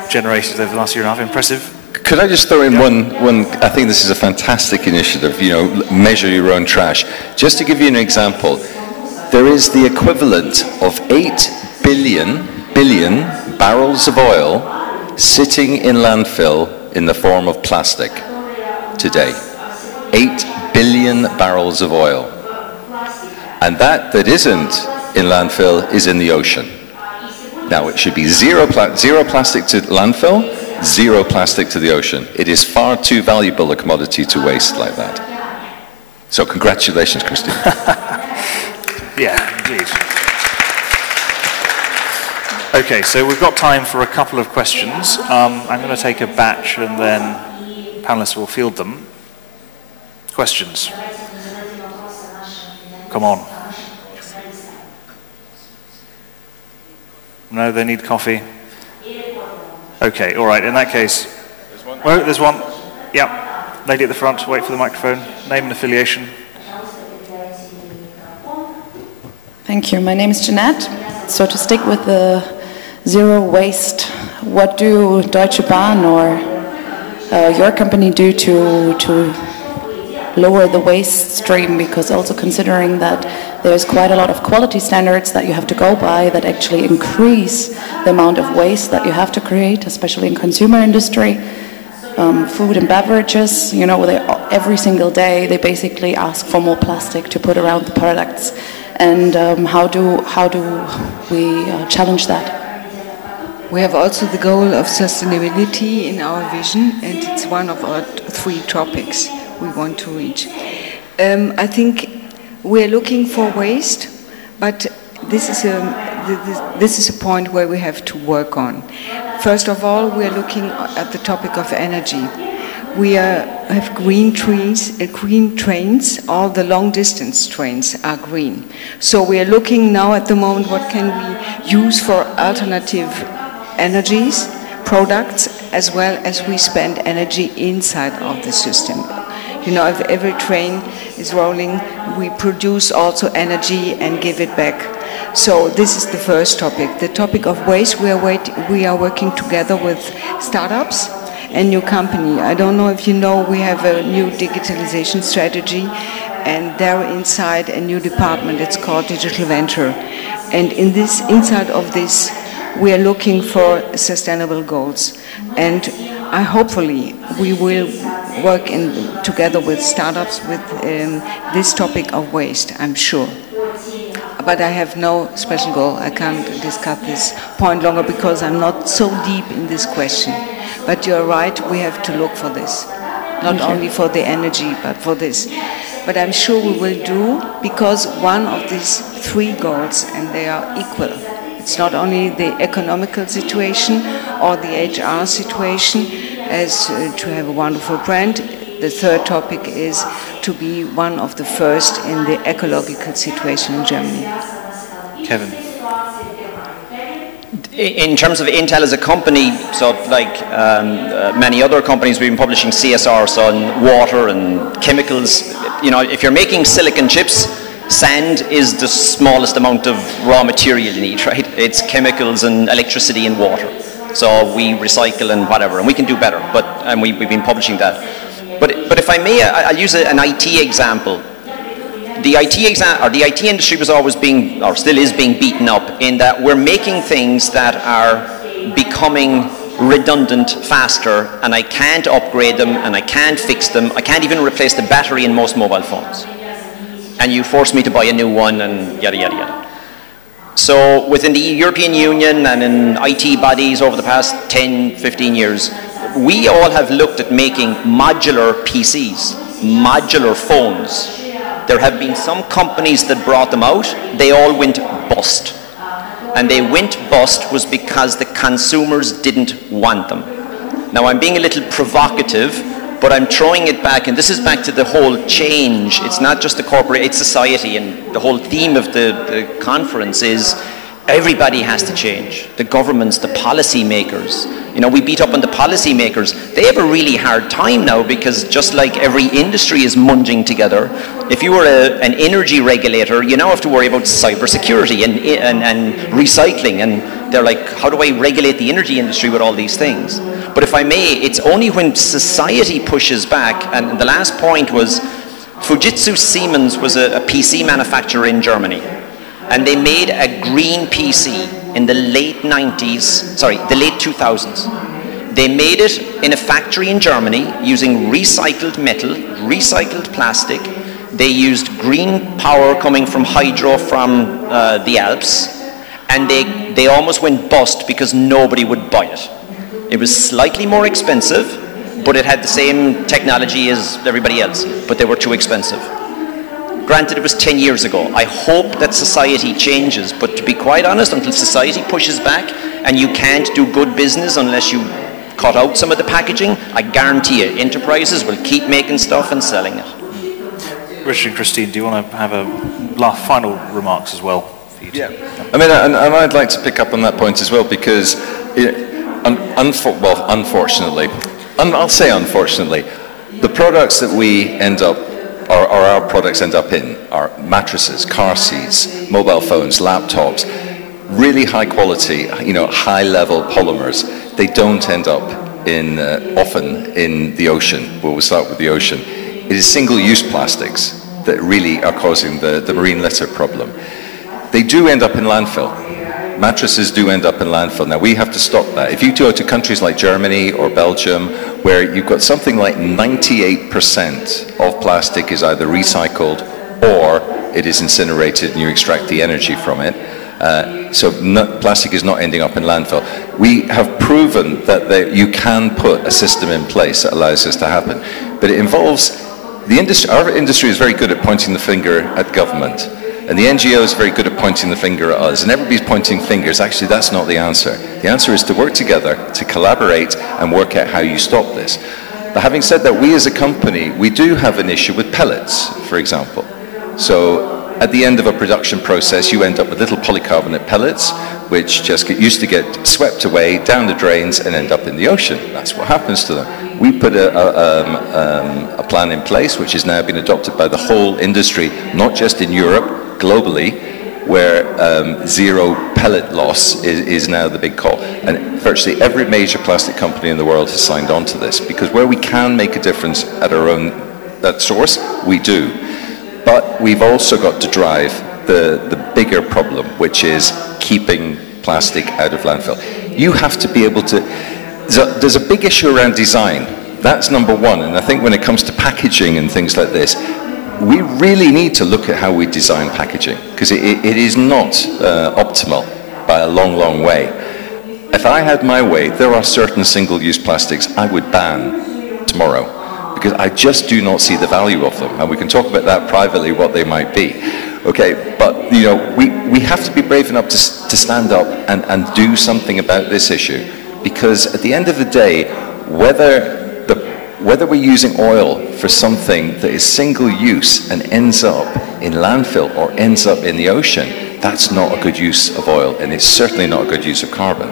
generated over the last year and a half. Impressive. Could I just throw in one, I think this is a fantastic initiative, measure your own trash. Just to give you an example, there is the equivalent of 8 billion barrels of oil sitting in landfill in the form of plastic today. 8 billion barrels of oil. And that isn't in landfill is in the ocean. Now it should be zero plastic to landfill, zero plastic to the ocean. It is far too valuable a commodity to waste like that. So congratulations, Christine. Yeah, indeed. Okay, so we've got time for a couple of questions. I'm going to take a batch and then panelists will field them. Questions? Come on. No, they need coffee. Okay, all right, in that case. There's one. Yeah, lady at the front, wait for the microphone. Name and affiliation. Thank you. My name is Jeanette. So to stick with the zero waste, what do Deutsche Bahn or your company do to lower the waste stream? Because also considering that there's quite a lot of quality standards that you have to go by that actually increase the amount of waste that you have to create, especially in consumer industry. Food and beverages, every single day they basically ask for more plastic to put around the products. And how do we challenge that? We have also the goal of sustainability in our vision, and it's one of our 3 topics we want to reach. I think we're looking for waste, but this is a point where we have to work on. First of all, we're looking at the topic of energy. We have green trains, all the long-distance trains are green. So we are looking now at the moment what can we use for alternative energies, products, as well as we spend energy inside of the system. If every train is rolling, we produce also energy and give it back. So this is the first topic. The topic of waste, we are working together with startups and new company. I don't know if you know, we have a new digitalization strategy, and there inside a new department, it's called Digital Venture. And inside of this, we are looking for sustainable goals. And hopefully we will work together with startups with this topic of waste, I'm sure. But I have no special goal. I can't discuss this point longer because I'm not so deep in this question. But you're right, we have to look for this. Not only for the energy, but for this. But I'm sure we will do, because one of these 3 goals, and they are equal. It's not only the economical situation or the HR situation, as to have a wonderful brand. The 3rd topic is to be one of the first in the ecological situation in Germany. Kevin. In terms of Intel as a company, so like many other companies, we've been publishing CSRs on water and chemicals. If you're making silicon chips, sand is the smallest amount of raw material you need, right? It's chemicals and electricity and water. So we recycle and whatever, and we can do better, and we've been publishing that. But if I may, I'll use an IT example. The IT industry was always being, or still is being beaten up in that we're making things that are becoming redundant faster, and I can't upgrade them, and I can't fix them. I can't even replace the battery in most mobile phones. And you force me to buy a new one, and yada, yada, yada. So within the European Union and in IT bodies over the past 10, 15 years, we all have looked at making modular PCs, modular phones. There have been some companies that brought them out. They all went bust. And they went bust was because the consumers didn't want them. Now I'm being a little provocative, but I'm throwing it back, and this is back to the whole change. It's not just the corporate, it's society, and the whole theme of the conference is everybody has to change. The governments, the policy makers. You know, we beat up on the policy makers. They have a really hard time now because just like every industry is munging together, if you were an energy regulator, you now have to worry about cybersecurity and recycling. And they're like, how do I regulate the energy industry with all these things? But if I may, it's only when society pushes back, and the last point was, Fujitsu Siemens was a PC manufacturer in Germany. And they made a green PC in the late 2000s. They made it in a factory in Germany using recycled metal, recycled plastic. They used green power coming from hydro from the Alps. And they almost went bust because nobody would buy it. It was slightly more expensive, but it had the same technology as everybody else, but they were too expensive. Granted, it was 10 years ago. I hope that society changes, but to be quite honest, until society pushes back and you can't do good business unless you cut out some of the packaging, I guarantee you, enterprises will keep making stuff and selling it. Richard and Christine, do you want to have a final remarks as well? Yeah, I mean, and I'd like to pick up on that point as well, because, unfortunately, I'll say unfortunately, the products that we end up or our products end up in are mattresses, car seats, mobile phones, laptops, really high quality, high level polymers. They don't end up often in the ocean. We'll start with the ocean. It is single-use plastics that really are causing the marine litter problem. They do end up in landfill. Mattresses do end up in landfill. Now, we have to stop that. If you go to countries like Germany or Belgium, where you've got something like 98% of plastic is either recycled or it is incinerated and you extract the energy from it, so plastic is not ending up in landfill. We have proven that you can put a system in place that allows this to happen. But it involves the industry. Our industry is very good at pointing the finger at government. And the NGO is very good at pointing the finger at us. And everybody's pointing fingers. Actually, that's not the answer. The answer is to work together, to collaborate, and work out how you stop this. But having said that, we as a company, we do have an issue with pellets, for example. So at the end of a production process, you end up with little polycarbonate pellets, which just used to get swept away down the drains and end up in the ocean. That's what happens to them. We put a plan in place, which has now been adopted by the whole industry, not just in Europe, globally, where zero pellet loss is now the big call. And virtually every major plastic company in the world has signed on to this, because where we can make a difference at our own source, we do. But we've also got to drive the bigger problem, which is keeping plastic out of landfill. You have to be able to... There's a big issue around design. That's number one. And I think when it comes to packaging and things like this, we really need to look at how we design packaging, because it is not optimal by a long, long way. If I had my way, there are certain single-use plastics I would ban tomorrow, because I just do not see the value of them. And we can talk about that privately, what they might be. Okay, but we have to be brave enough to stand up and do something about this issue, because at the end of the day, whether we're using oil for something that is single use and ends up in landfill or ends up in the ocean, that's not a good use of oil, and it's certainly not a good use of carbon.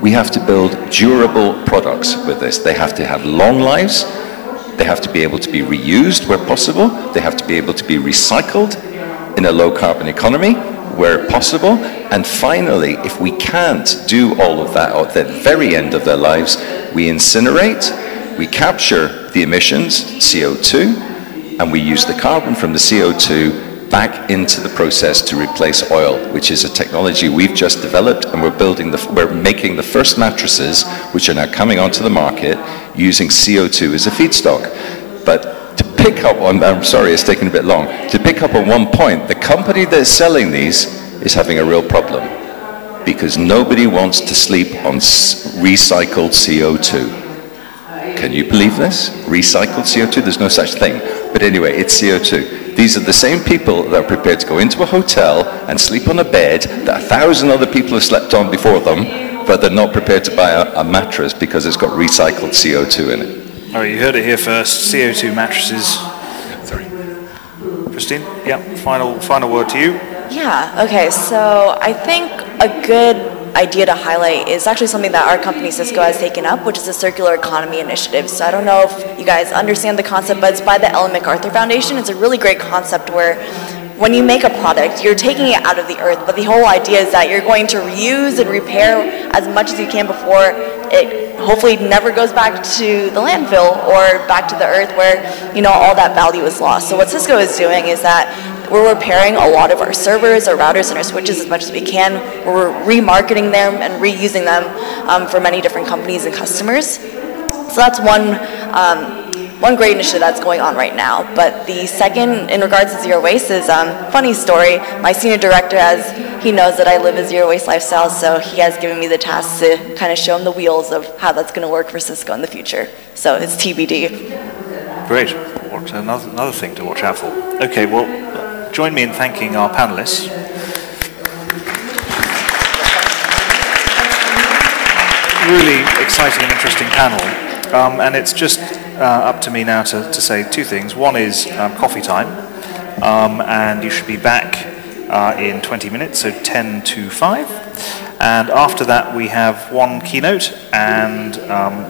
We have to build durable products with this. They have to have long lives. They have to be able to be reused where possible. They have to be able to be recycled in a low carbon economy. where possible. And finally, if we can't do all of that at the very end of their lives, we incinerate, we capture the emissions, CO2, and we use the carbon from the CO2 back into the process to replace oil, which is a technology we've just developed, and we're making the first mattresses, which are now coming onto the market, using CO2 as a feedstock. But to pick up on, I'm sorry, it's taken a bit long, to pick up on one point, the company that's selling these is having a real problem, because nobody wants to sleep on recycled CO2. Can you believe this? Recycled CO2? There's no such thing. But anyway, it's CO2. These are the same people that are prepared to go into a hotel and sleep on a bed that 1,000 other people have slept on before them, but they're not prepared to buy a mattress because it's got recycled CO2 in it. All right, you heard it here first. CO2 mattresses. Sorry. Christine? Yeah, final word to you. Yeah, okay, so I think a good idea to highlight is actually something that our company Cisco has taken up, which is the Circular Economy Initiative. So I don't know if you guys understand the concept, but it's by the Ellen MacArthur Foundation. It's a really great concept where when you make a product, you're taking it out of the earth, but the whole idea is that you're going to reuse and repair as much as you can before it hopefully never goes back to the landfill or back to the earth where, you know, all that value is lost. So what Cisco is doing is that we're repairing a lot of our servers, our routers, and our switches as much as we can. We're remarketing them and reusing them for many different companies and customers. So that's one great initiative that's going on right now. But the second, in regards to zero waste, is funny story. My senior director, he knows that I live a zero waste lifestyle, so he has given me the task to kind of show him the wheels of how that's going to work for Cisco in the future. So it's TBD. Great. Another thing to watch out for. Okay, well, join me in thanking our panelists. Really exciting and interesting panel. And it's just up to me now to say two things. One is coffee time, and you should be back in 20 minutes, so 10 to 5. And after that, we have one keynote and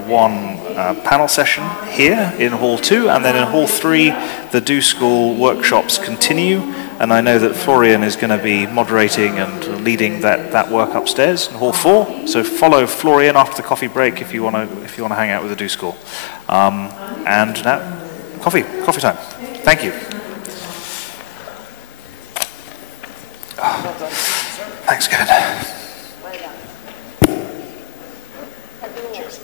one panel session here in Hall 2, and then in Hall 3, the Do School workshops continue. And I know that Florian is going to be moderating and leading that work upstairs in Hall 4. So follow Florian after the coffee break if you want to hang out with the Do School. And now, coffee time. Thank you. Thanks, Kevin. Cheers.